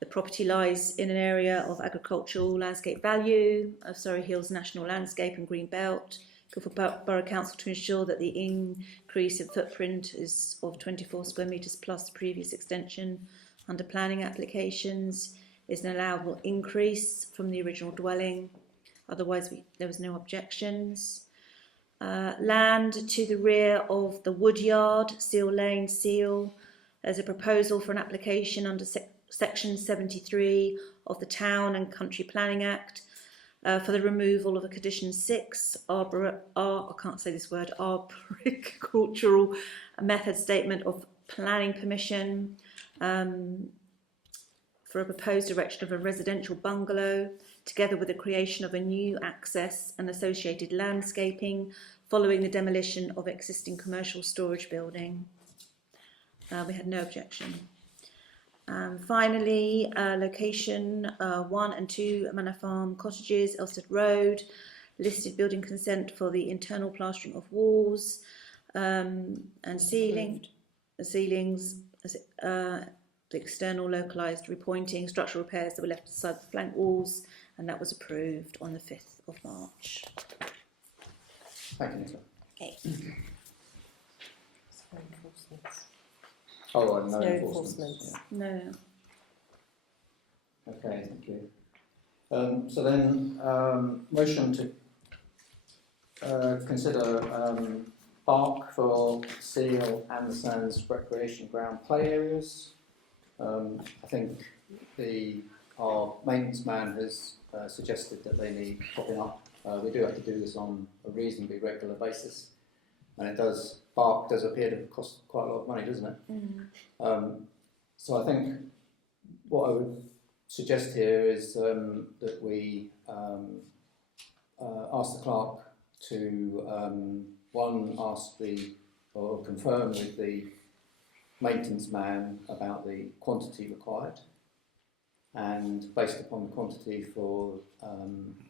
The property lies in an area of agricultural landscape value, of Surrey Hills National Landscape and Green Belt. Good for Borough Council to ensure that the increase in footprint is of 24 square metres plus the previous extension under planning applications is an allowable increase from the original dwelling. Otherwise, there was no objections. Land to the rear of the Woodyard, Seal Lane, Seal. There's a proposal for an application under Section 73 of the Town and Country Planning Act for the removal of a Condition 6 arboricultural method statement of planning permission for a proposed erection of a residential bungalow, together with the creation of a new access and associated landscaping following the demolition of existing commercial storage building. We had no objection. Finally, location 1 and 2 Manor Farm Cottages, Elstead Road, listed building consent for the internal plastering of walls and ceilings, the external localised repointing, structural repairs that were left aside the flank walls, and that was approved on the 5th of March. Thank you, Nicola. Okay. It's no enforcement. Oh, right, no No enforcement. enforcement. No. Okay, thank you. So then, motion to consider park for seal and the sands recreation ground play areas. I think our maintenance man has suggested that they need popping up. We do have to do this on a reasonably regular basis, and park does appear to cost quite a lot of money, doesn't it? So I think what I would suggest here is that we ask the clerk to confirm with the maintenance man about the quantity required, and based upon the quantity for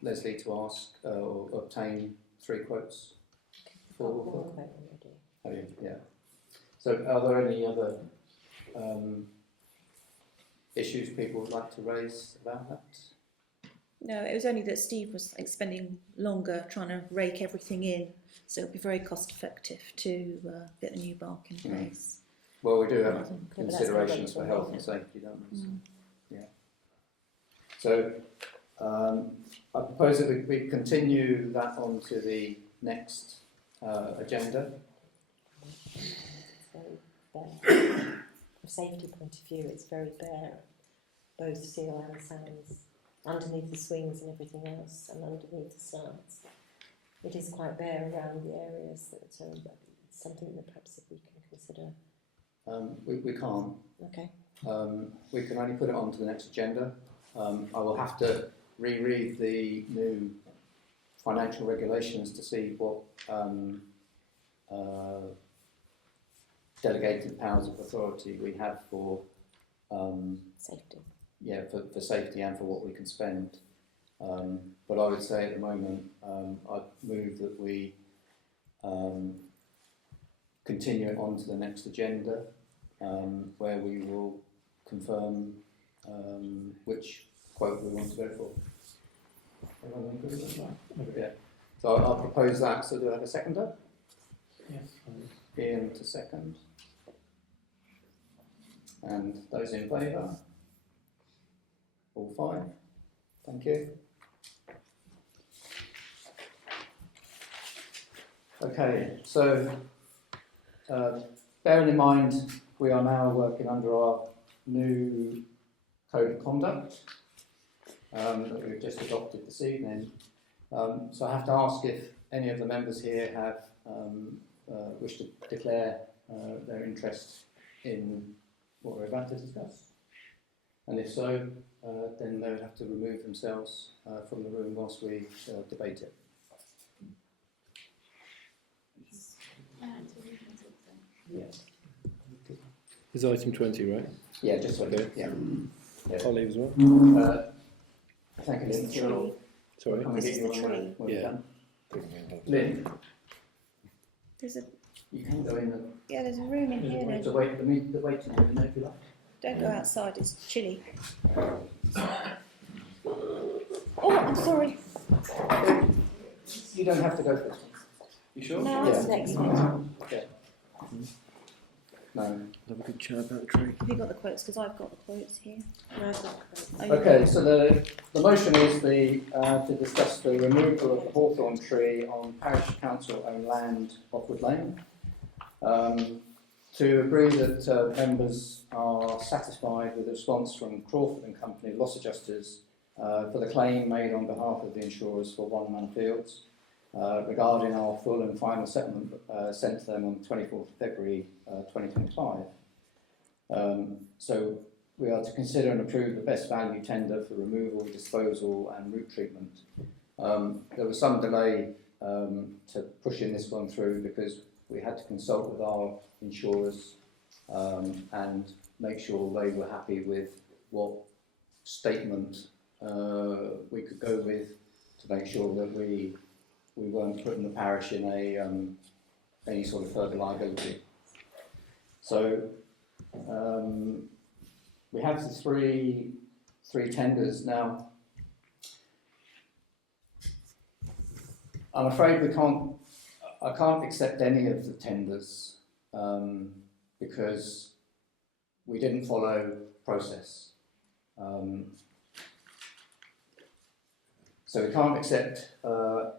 Leslie to ask or obtain 3 quotes. Got one quote already. Oh yeah. So are there any other issues people would like to raise about that? No, it was only that Steve was like spending longer trying to rake everything in, so it'd be very cost effective to get the new bark in place. Well, we do have but that's considerations for not health and regulatory, safety, don't we? So, I propose that we continue that on to the next agenda. It's very bare. From a safety point of view, it's very bare, both seal and sands, underneath the swings and everything else, and underneath the slants. It is quite bare around the areas, that it's something that perhaps if we can consider. We can't. Okay. We can only put it on to the next agenda. I will have to reread the new financial regulations to see what delegated powers of authority we have for Safety. Yeah, for safety and for what we can spend. But I would say at the moment, I'd move that we continue it on to the next agenda, where we will confirm which quote we want to go for. Everyone agree with that? Yeah. So I'll propose that. So do I have a seconder? Yes. Ian to second. And those in favour? All 5. Thank you. Okay, so bearing in mind we are now working under our new code of conduct that we've just adopted this evening. So I have to ask if any of the members here have wish to declare their interest in what we're about to discuss. And if so, then they would have to remove themselves from the room whilst we debate it. Yes. It's item 20, right? Yeah, just so. Okay. Yeah. I'll leave as well. Thank you, Lynn. It's the tree. Sorry. Come and This get is you the when tree. we're Yeah. done. Lynn, There's a you can go in the there's a room in here. the Then. waiting room if you like. Don't go outside. It's chilly. Oh, I'm sorry. You don't have to go for this one. You sure? No, Yeah. that's next one. Yeah. No. Have a good chat about the tree. Have you got the quotes? Because I've got the quotes here. No, I've got quotes. Oh, you Okay, so the motion is to discuss the removal of the hawthorn tree on Parish Council owned land off Wood Lane. To agree that members are satisfied with the response from Crawford and Company loss adjusters for the claim made on behalf of the insurers for One Man Fields regarding our full and final settlement sent to them on 24th February 2025. So we are to consider and approve the best value tender for removal, disposal and root treatment. There was some delay to pushing this one through because we had to consult with our insurers and make sure they were happy with what statement we could go with to make sure that we weren't putting the parish in any sort of further liability. So we have the three tenders now. I'm afraid we can't. I can't accept any of the tenders because we didn't follow process. So we can't accept, well,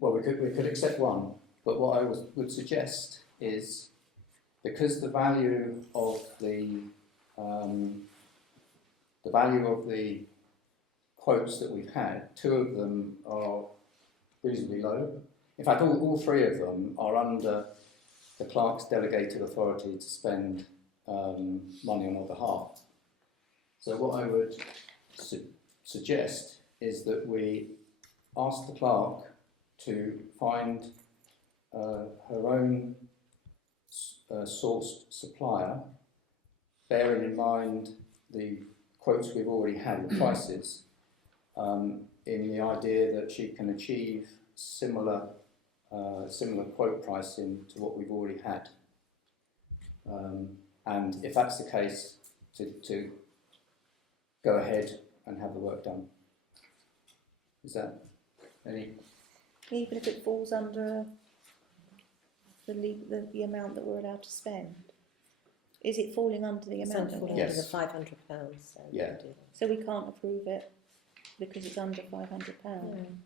we could accept one, but what I would suggest is, because the value of the quotes that we've had, 2 of them are reasonably low. In fact, all 3 of them are under the clerk's delegated authority to spend money on our behalf. So what I would suggest is that we ask the clerk to find her own sourced supplier, bearing in mind the quotes we've already had, the prices, in the idea that she can achieve similar quote pricing to what we've already had. And if that's the case, to go ahead and have the work done. Is that any? Even if it falls under the amount that we're allowed to spend? Is it falling under the It's amount? under that Yes. the £500. So Yeah. So we can't approve it because it's under £500?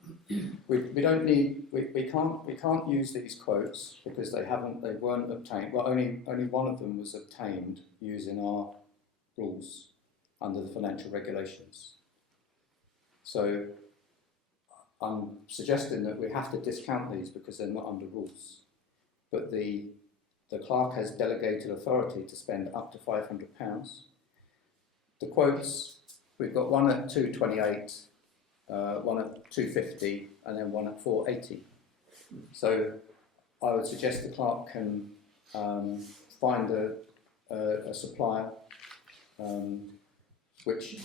We don't need, we can't use these quotes because they weren't obtained. Well, only one of them was obtained using our rules under the financial regulations. So I'm suggesting that we have to discount these because they're not under rules. But the clerk has delegated authority to spend up to £500. The quotes, we've got one at 228, one at 250, and then one at 480. So I would suggest the clerk can find a supplier, which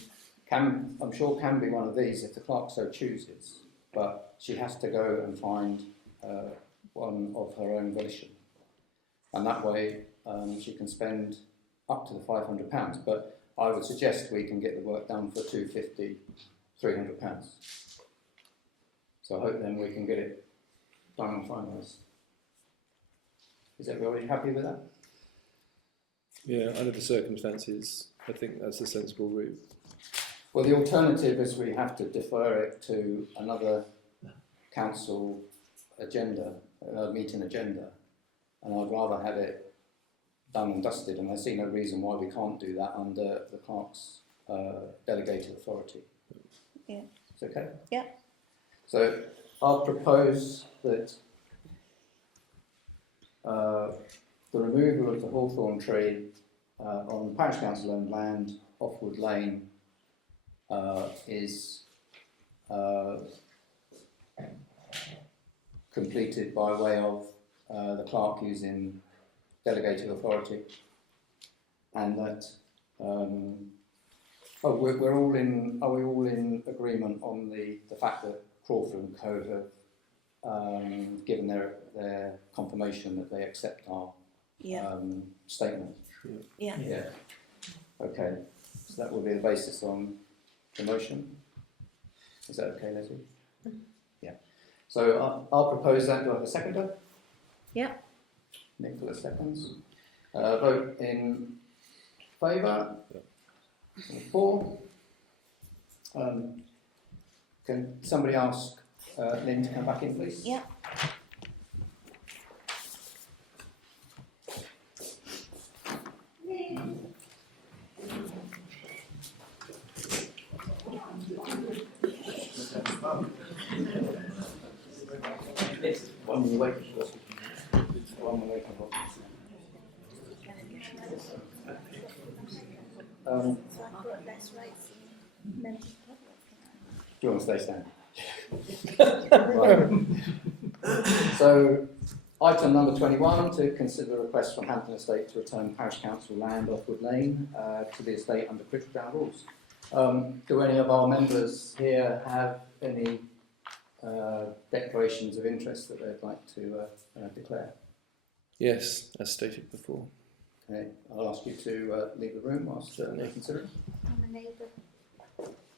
I'm sure can be one of these if the clerk so chooses, but she has to go and find one of her own volition. And that way she can spend up to the £500. But I would suggest we can get the work done for £250, £300. So I hope then we can get it done and finalised. Is everybody happy with that? Yeah, under the circumstances, I think that's a sensible route. Well, the alternative is we have to defer it to another council agenda, meeting agenda, and I'd rather have it done and dusted, and I see no reason why we can't do that under the clerk's delegated authority. Yeah. Is it okay? Yeah. So I'll propose that the removal of the hawthorn tree on Parish Council owned land off Wood Lane is completed by way of the clerk using delegated authority, and that are we all in agreement on the fact that Crawford and Co have given their confirmation that they accept our statement? Yeah. Yeah. Okay. So that will be the basis on the motion. Is that okay, Leslie? Yeah. So I'll propose that. Do I have a seconder? Yeah. Nicola seconds. Vote in favour. 4. Can somebody ask Lynn to come back in, please? Yeah. One minute wait. One minute wait. Do you want to stay standing? Right. So, item number 21, to consider a request from Hampton Estate to return Parish Council land off Wood Lane to the estate under Critical Ground rules. Do any of our members here have any declarations of interest that they'd like to declare? Yes, as stated before. Okay, I'll ask you to leave the room whilst they consider it. I'm a neighbour.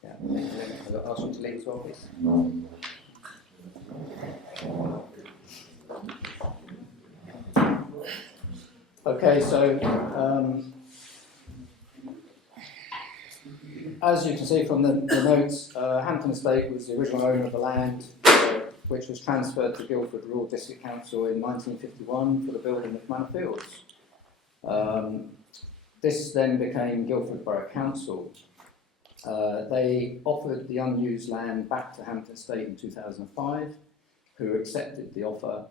Yeah, I'll ask you to leave as well, please. Okay, so as you can see from the notes, Hampton Estate was the original owner of the land, which was transferred to Guildford Rural District Council in 1951 for the building of Manor Fields. This then became Guildford Borough Council. They offered the unused land back to Hampton Estate in 2005, who accepted the offer.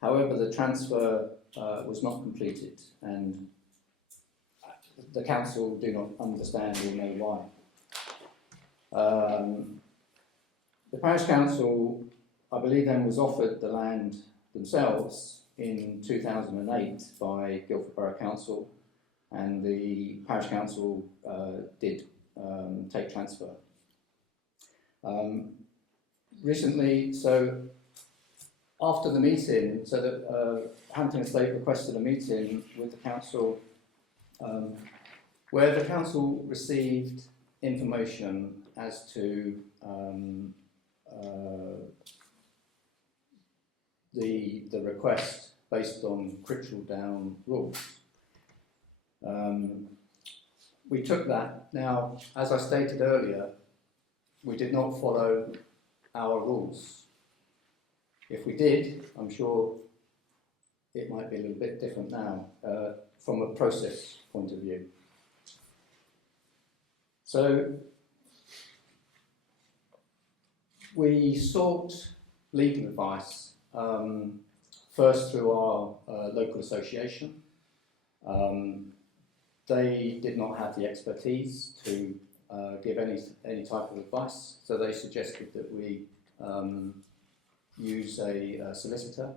However, the transfer was not completed, and the council do not understand or know why. The parish council, I believe, then was offered the land themselves in 2008 by Guildford Borough Council, and the parish council did take transfer. Recently, so after the meeting, so that Hampton Estate requested a meeting with the council, where the council received information as to the request based on Critchell Down rules. We took that. Now, as I stated earlier, we did not follow our rules. If we did, I'm sure it might be a little bit different now from a process point of view. So we sought legal advice first through our local association. They did not have the expertise to give any type of advice, so they suggested that we use a solicitor.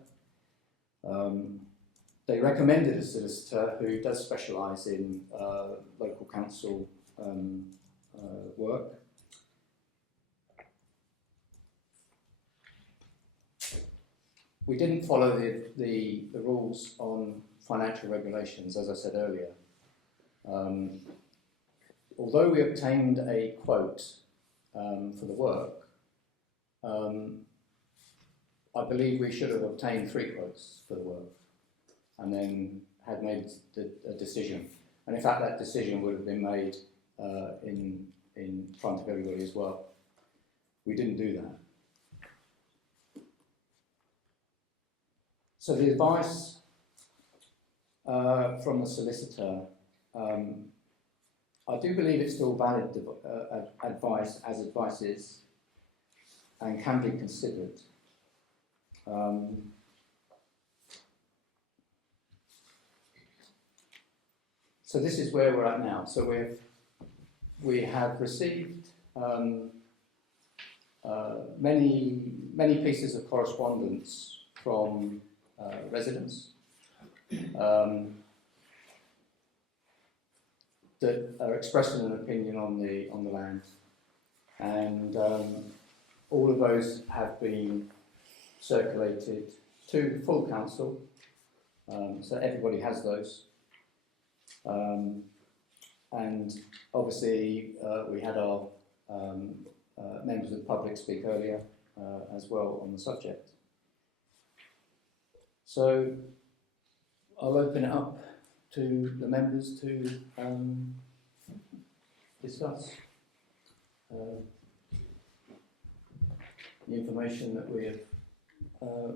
They recommended a solicitor who does specialise in local council work. We didn't follow the rules on financial regulations, as I said earlier. Although we obtained a quote for the work, I believe we should have obtained 3 quotes for the work and then had made a decision. And in fact, that decision would have been made in front of everybody as well. We didn't do that. So the advice from the solicitor, I do believe it's still valid advice, as advice is, and can be considered. So this is where we're at now. So we have received many pieces of correspondence from residents that are expressing an opinion on the land, and all of those have been circulated to full council, so everybody has those. And obviously we had our members of the public speak earlier as well on the subject. So I'll open it up to the members to discuss the information that we have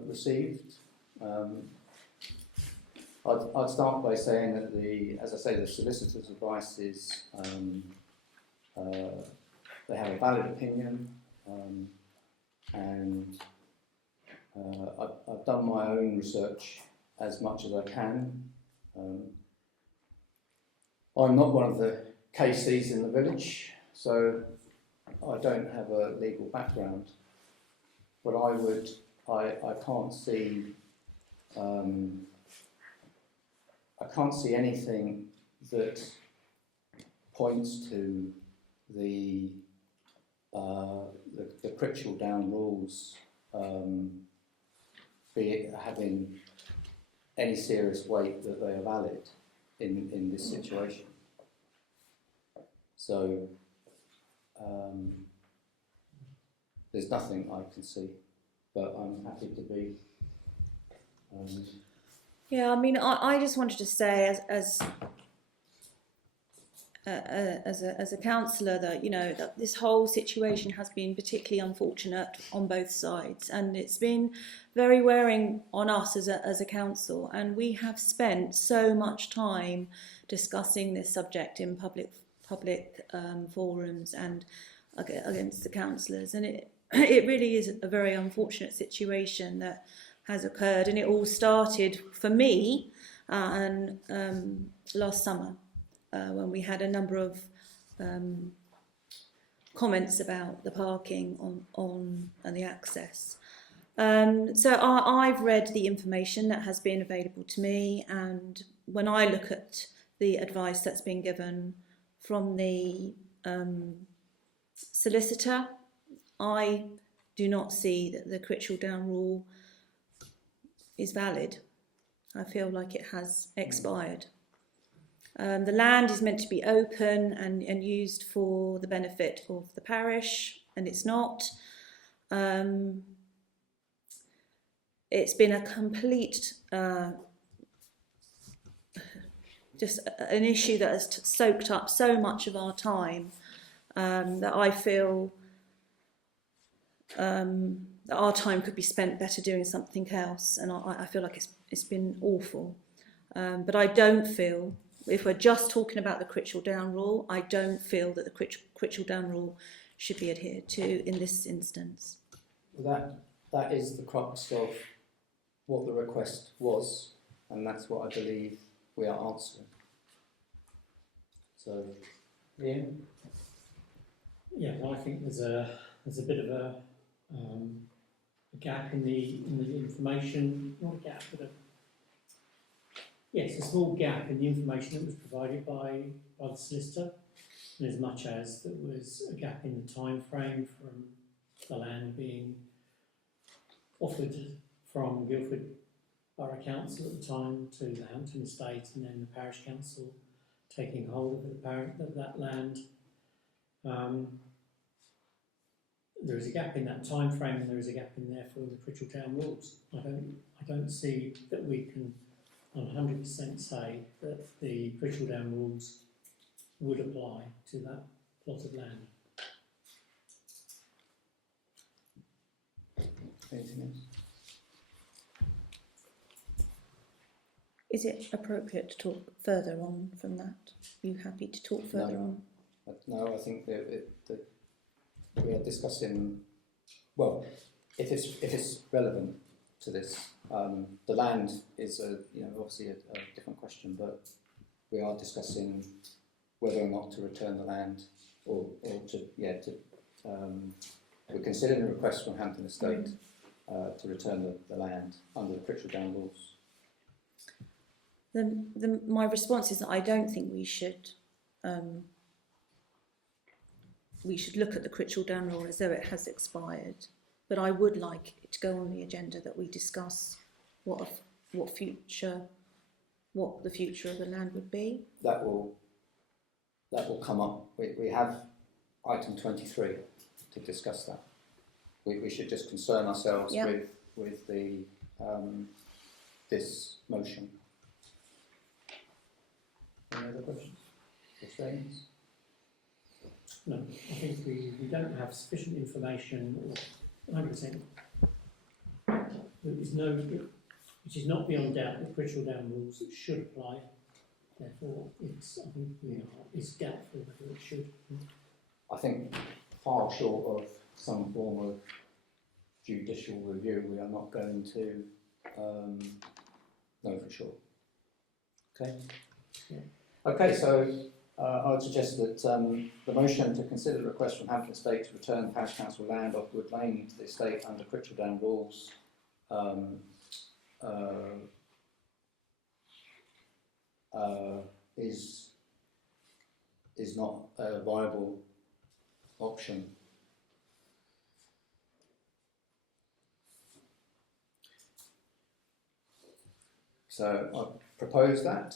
received. I'd start by saying that as I say, the solicitor's advice is they have a valid opinion, and I've done my own research as much as I can. I'm not one of the KCs in the village, so I don't have a legal background, but I can't see anything that points to the Critchell Down rules having any serious weight that they are valid in this situation. So there's nothing I can see, but I'm happy to be. Yeah, I mean, I just wanted to say as a councillor that, you know, that this whole situation has been particularly unfortunate on both sides, and it's been very wearing on us as a council, and we have spent so much time discussing this subject in public forums and against the councillors, and it really is a very unfortunate situation that has occurred, and it all started for me last summer when we had a number of comments about the parking on and the access. So I've read the information that has been available to me, and when I look at the advice that's been given from the solicitor, I do not see that the Critchell Down rule is valid. I feel like it has expired. The land is meant to be open and used for the benefit of the parish, and it's not. It's been a complete, just an issue that has soaked up so much of our time that I feel that our time could be spent better doing something else, and I feel like it's been awful. But I don't feel, if we're just talking about the Critchell Down rule, I don't feel that the Critchell Down rule should be adhered to in this instance. That is the crux of what the request was, and that's what I believe we are answering. So, Ian? Yeah, well, I think there's a bit of a gap in the information, not a gap, but a small gap in the information that was provided by the solicitor, in as much as there was a gap in the time frame from the land being offered from Guildford Borough Council at the time to the Hampton Estate, and then the Parish Council taking hold of that land. There is a gap in that time frame, and there is a gap in there for the Critchell Down rules. I don't see that we can 100% say that the Critchell Down rules would apply to that plot of land. Anything else? Is it appropriate to talk further on from that? Are you happy to talk further on? No, I think that we are discussing, well, if it's relevant to this, the land is obviously a different question, but we are discussing whether or not to return the land, or we're considering a request from Hampton Estate to return the land under the Critchell Down rules. My response is that I don't think we should look at the Critchell Down rule as though it has expired, but I would like it to go on the agenda that we discuss what the future of the land would be. That will come up. We have item 23 to discuss that. We should just concern ourselves with the this motion. Any other questions? Questions? No, I think we don't have sufficient information, or 100%. Which is not beyond doubt that Critchell Down rules should apply. Therefore, I think it's doubtful whether it should. I think far short of some form of judicial review, we are not going to know for sure. Okay. Yeah. Okay, so I would suggest that the motion to consider the request from Hampton Estate to return Parish Council land off Wood Lane to the estate under Critchell Down rules is not a viable option. So I propose that.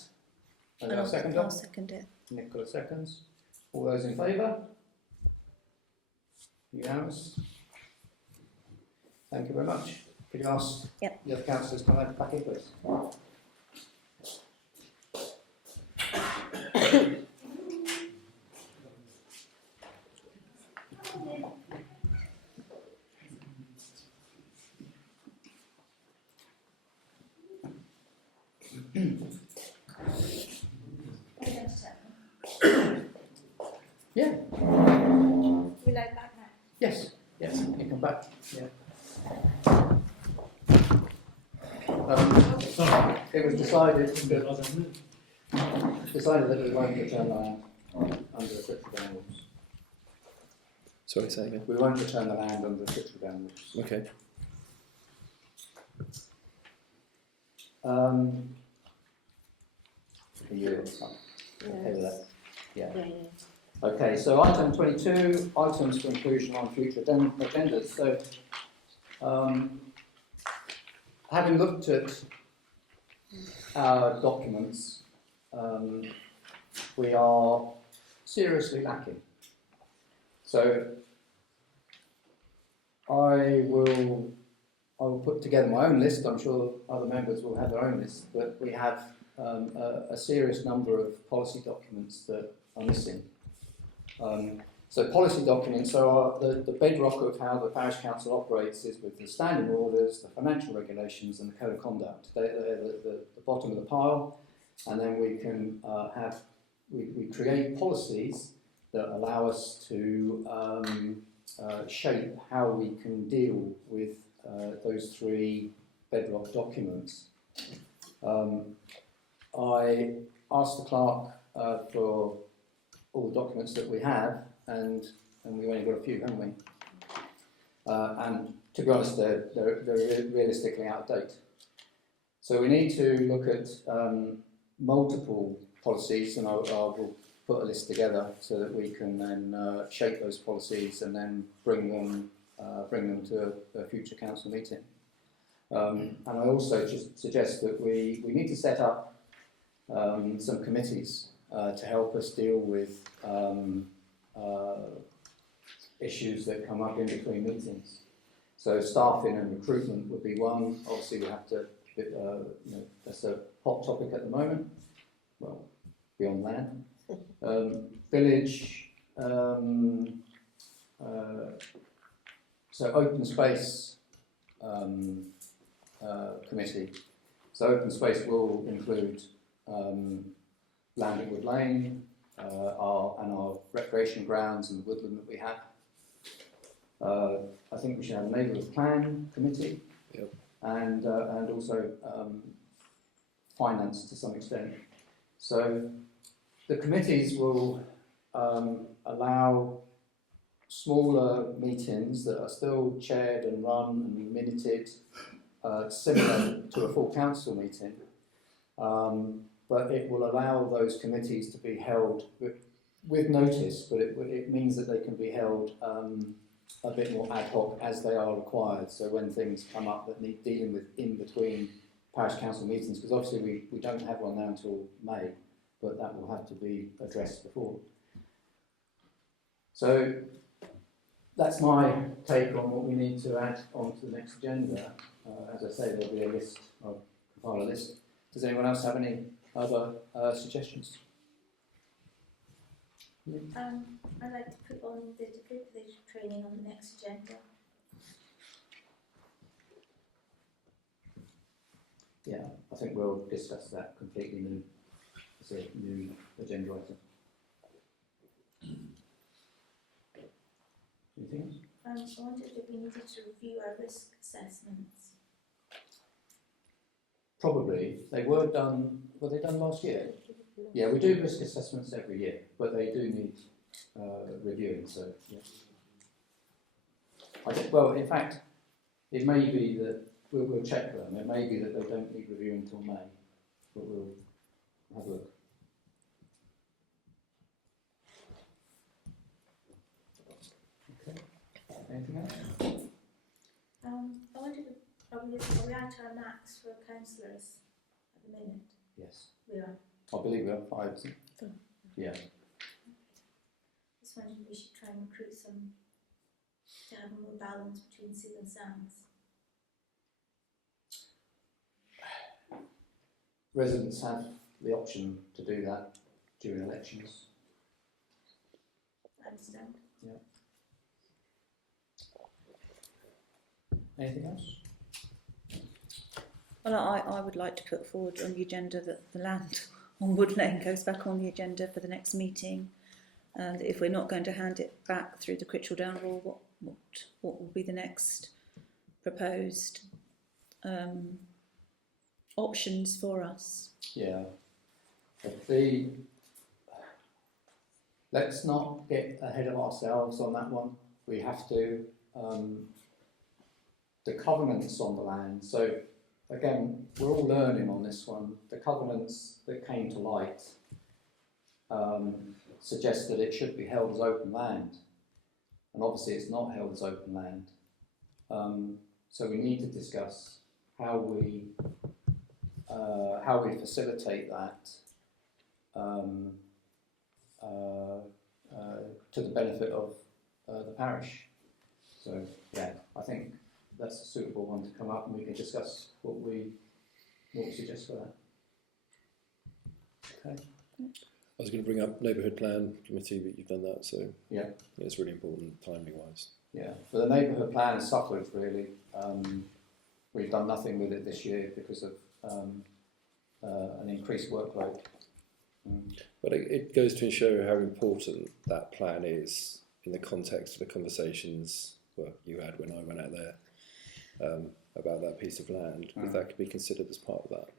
And I'll second it. I'll second it. Nicola seconds. All those in favour? Unanimous. Thank you very much. Could you ask the other councillors to come back in, please? Yeah. We like back now. Yes. Yes. You come back. Yeah. It was decided that we won't return land under the Cripswood Down rules. Sorry, say again. We won't return the land under the Cripswood Down rules. Okay. Are you okay with that? Yeah. Yeah. Okay, so item 22, items for inclusion on future agendas. So, having looked at our documents, we are seriously lacking. So, I will put together my own list. I'm sure other members will have their own list, but we have a serious number of policy documents that are missing. So policy documents are the bedrock of how the parish council operates is with the standing orders, the financial regulations and the code of conduct. They're the bottom of the pile, and then we can we create policies that allow us to shape how we can deal with those three bedrock documents. I asked the clerk for all the documents that we have, and we've only got a few, haven't we? And to be honest, they're realistically out of date. So we need to look at multiple policies, and I will put a list together so that we can then shape those policies and then bring them to a future council meeting. And I also just suggest that we need to set up some committees to help us deal with issues that come up in between meetings. So staffing and recruitment would be one. Obviously, we have to, that's a hot topic at the moment. Well, beyond that, village. So open space committee. So open space will include land at Wood Lane, our recreation grounds and the woodland that we have. I think we should have a neighbourhood plan committee, Yep. and also finance to some extent. So the committees will allow smaller meetings that are still chaired and run and minuted, similar to a full council meeting. But it will allow those committees to be held with notice, but it means that they can be held a bit more ad hoc as they are required. So when things come up that need dealing with in between parish council meetings, because obviously we don't have one now until May, but that will have to be addressed before. So that's my take on what we need to add onto the next agenda. As I say, there'll be a list, I'll compile a list. Does anyone else have any other suggestions? I'd like to put on the defibrillator training on the next agenda. Yeah, I think we'll discuss that completely new, as a new agenda item. Anything else? I wondered if we needed to review our risk assessments. Probably. They were done last year? Yeah, we do risk assessments every year, but they do need reviewing, so yeah. I think, well, in fact, it may be that we'll check them. It may be that they don't need reviewing until May, but we'll have a look. Okay. Anything else? I wondered, are we at our max for councillors at the minute? Yes. We are. I believe we have 5, isn't it? Yeah. Just wondered if we should try and recruit some to have more balance between sea and sands. Residents have the option to do that during elections. I understand. Anything else? Well, I would like to put forward on the agenda that the land on Wood Lane goes back on the agenda for the next meeting. And if we're not going to hand it back through the Critchell Down rule, what will be the next proposed options for us? Yeah. Let's not get ahead of ourselves on that one. We have to, the covenants on the land. So again, we're all learning on this one. The covenants that came to light suggest that it should be held as open land. And obviously it's not held as open land. So we need to discuss how we facilitate that to the benefit of the parish. So yeah, I think that's a suitable one to come up, and we can discuss what we suggest for that. Okay. I was going to bring up neighbourhood plan committee, but you've done that, so yeah, it's really important timing wise. Yeah, but the neighbourhood plan has suffered really. We've done nothing with it this year because of an increased workload. But it goes to show how important that plan is in the context of the conversations you had when I went out there about that piece of land. If that could be considered as part of that.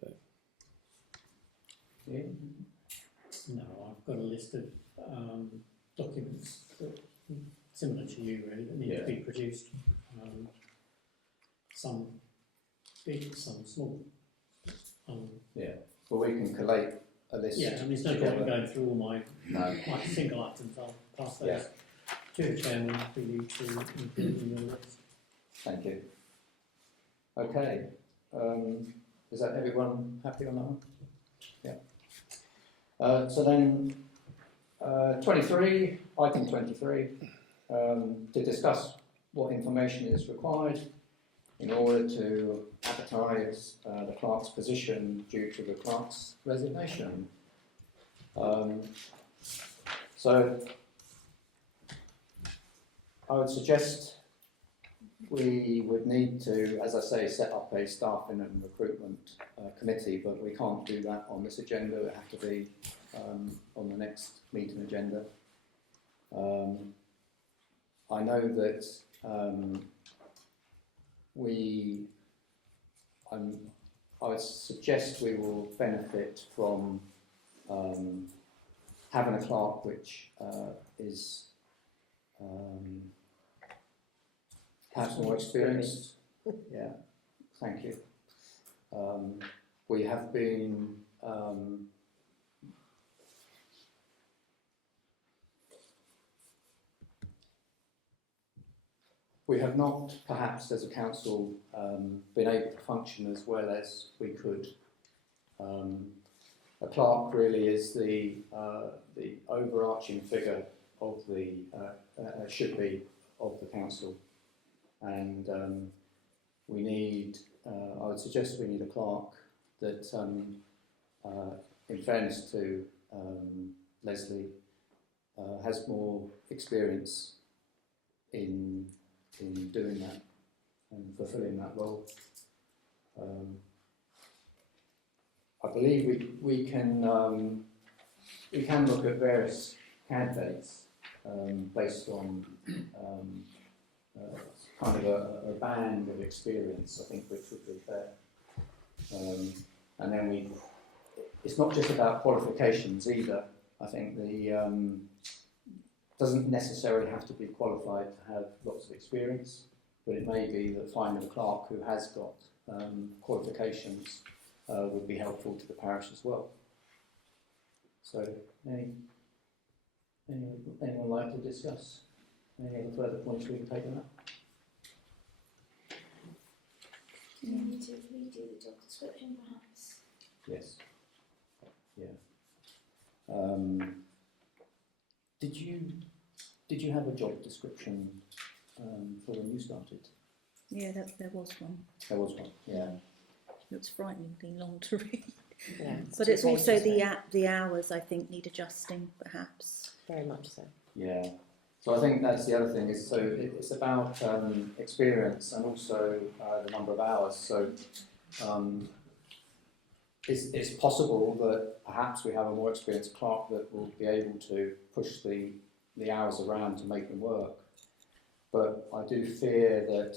So. Yeah. No, I've got a list of documents that, similar to you really, that need to be produced. Some big, some small. Yeah, well we can collate a list. Yeah, and there's no point in going through all my single items. I'll pass those to the chairman for you to include in your list. Thank you. Okay, is that everyone happy on that one? Yeah. So then, 23, item 23, to discuss what information is required in order to advertise the clerk's position due to the clerk's resignation. So I would suggest we would need to, as I say, set up a staffing and recruitment committee, but we can't do that on this agenda. It would have to be on the next meeting agenda. I know that I would suggest we will benefit from having a clerk which is perhaps more experienced. Yeah, thank you. We have been we have not, perhaps as a council, been able to function as well as we could. A clerk really is the overarching figure of the should be of the council, and we need. I would suggest we need a clerk that, in fairness to Leslie, has more experience in doing that and fulfilling that role. I believe we can look at various candidates based on kind of a band of experience, I think, which would be fair. And then it's not just about qualifications either. I think doesn't necessarily have to be qualified to have lots of experience, but it may be that finding a clerk who has got qualifications would be helpful to the parish as well. So, anyone like to discuss? Any other further points we can take on that? Do we need to redo the job description, perhaps? Yes. Yeah. Did you have a job description for when you started? Yeah, there was one. There was one. Yeah. It was frighteningly long to read. Yeah, But two it's also pages, the hours, I think, need adjusting, perhaps. very much so. Yeah. So I think that's the other thing, is so it's about experience and also the number of hours. So it's possible that perhaps we have a more experienced clerk that will be able to push the hours around to make them work. But I do fear that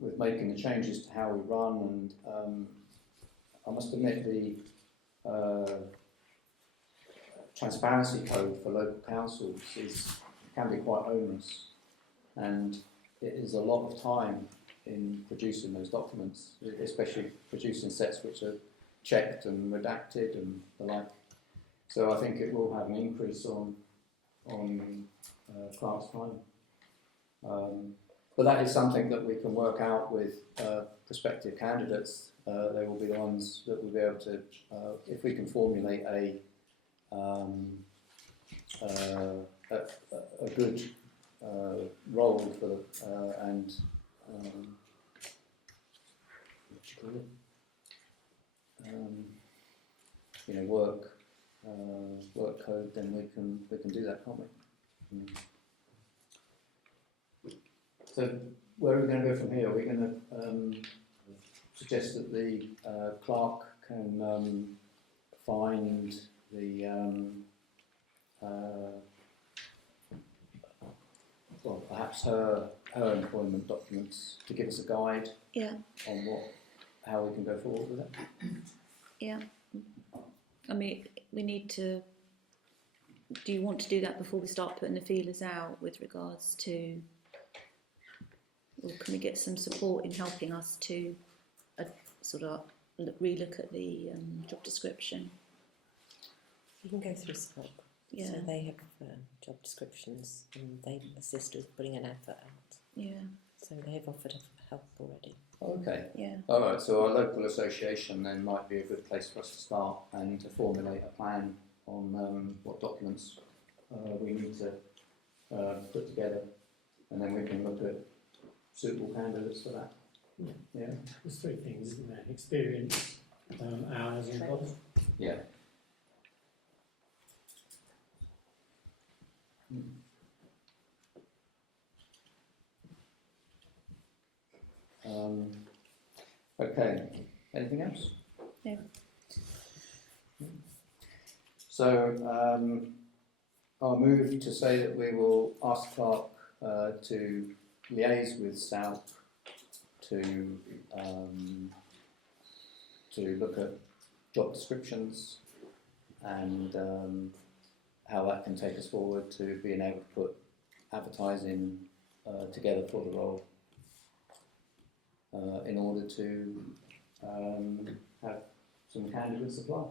with making the changes to how we run, and I must admit the transparency code for local councils can be quite onerous, and it is a lot of time in producing those documents, especially producing sets which are checked and redacted and the like. So I think it will have an increase on clerk's time. But that is something that we can work out with prospective candidates. They will be the ones that will be able to, if we can formulate a good role for the, and what do you call it? Work code. Then we can do that, can't we? So where are we going to go from here? Are we going to suggest that the clerk can find the well, perhaps her employment documents to give us a guide on how we can go forward with it? Yeah. I mean, we need to. Do you want to do that before we start putting the feelers out with regards to, or can we get some support in helping us to sort of relook at the job description? You can go through Scope. Yeah. So they have job descriptions and they assist with putting an advert out. Yeah. So they've offered help already. Okay. Yeah. All right. So our local association then might be a good place for us to start and to formulate a plan on what documents we need to put together, and then we can look at suitable candidates for that. Yeah. Yeah. There's three things, isn't there? Experience, hours and cost. Yeah. Okay. Anything else? No. So I'll move to say that we will ask clerk to liaise with South to look at job descriptions and how that can take us forward to being able to put advertising together for the role in order to have some candidates apply.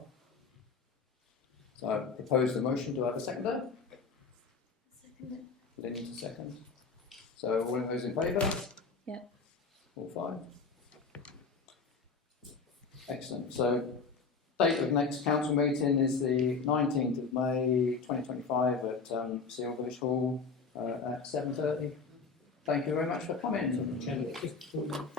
So I propose the motion. Do I have a seconder? Second. Lenny to second. So all of those in favour? Yeah. All five. Excellent. So date of next council meeting is the 19th of May 2025 at Seal Village Hall at 7:30. Thank you very much for coming. Chairman, just before you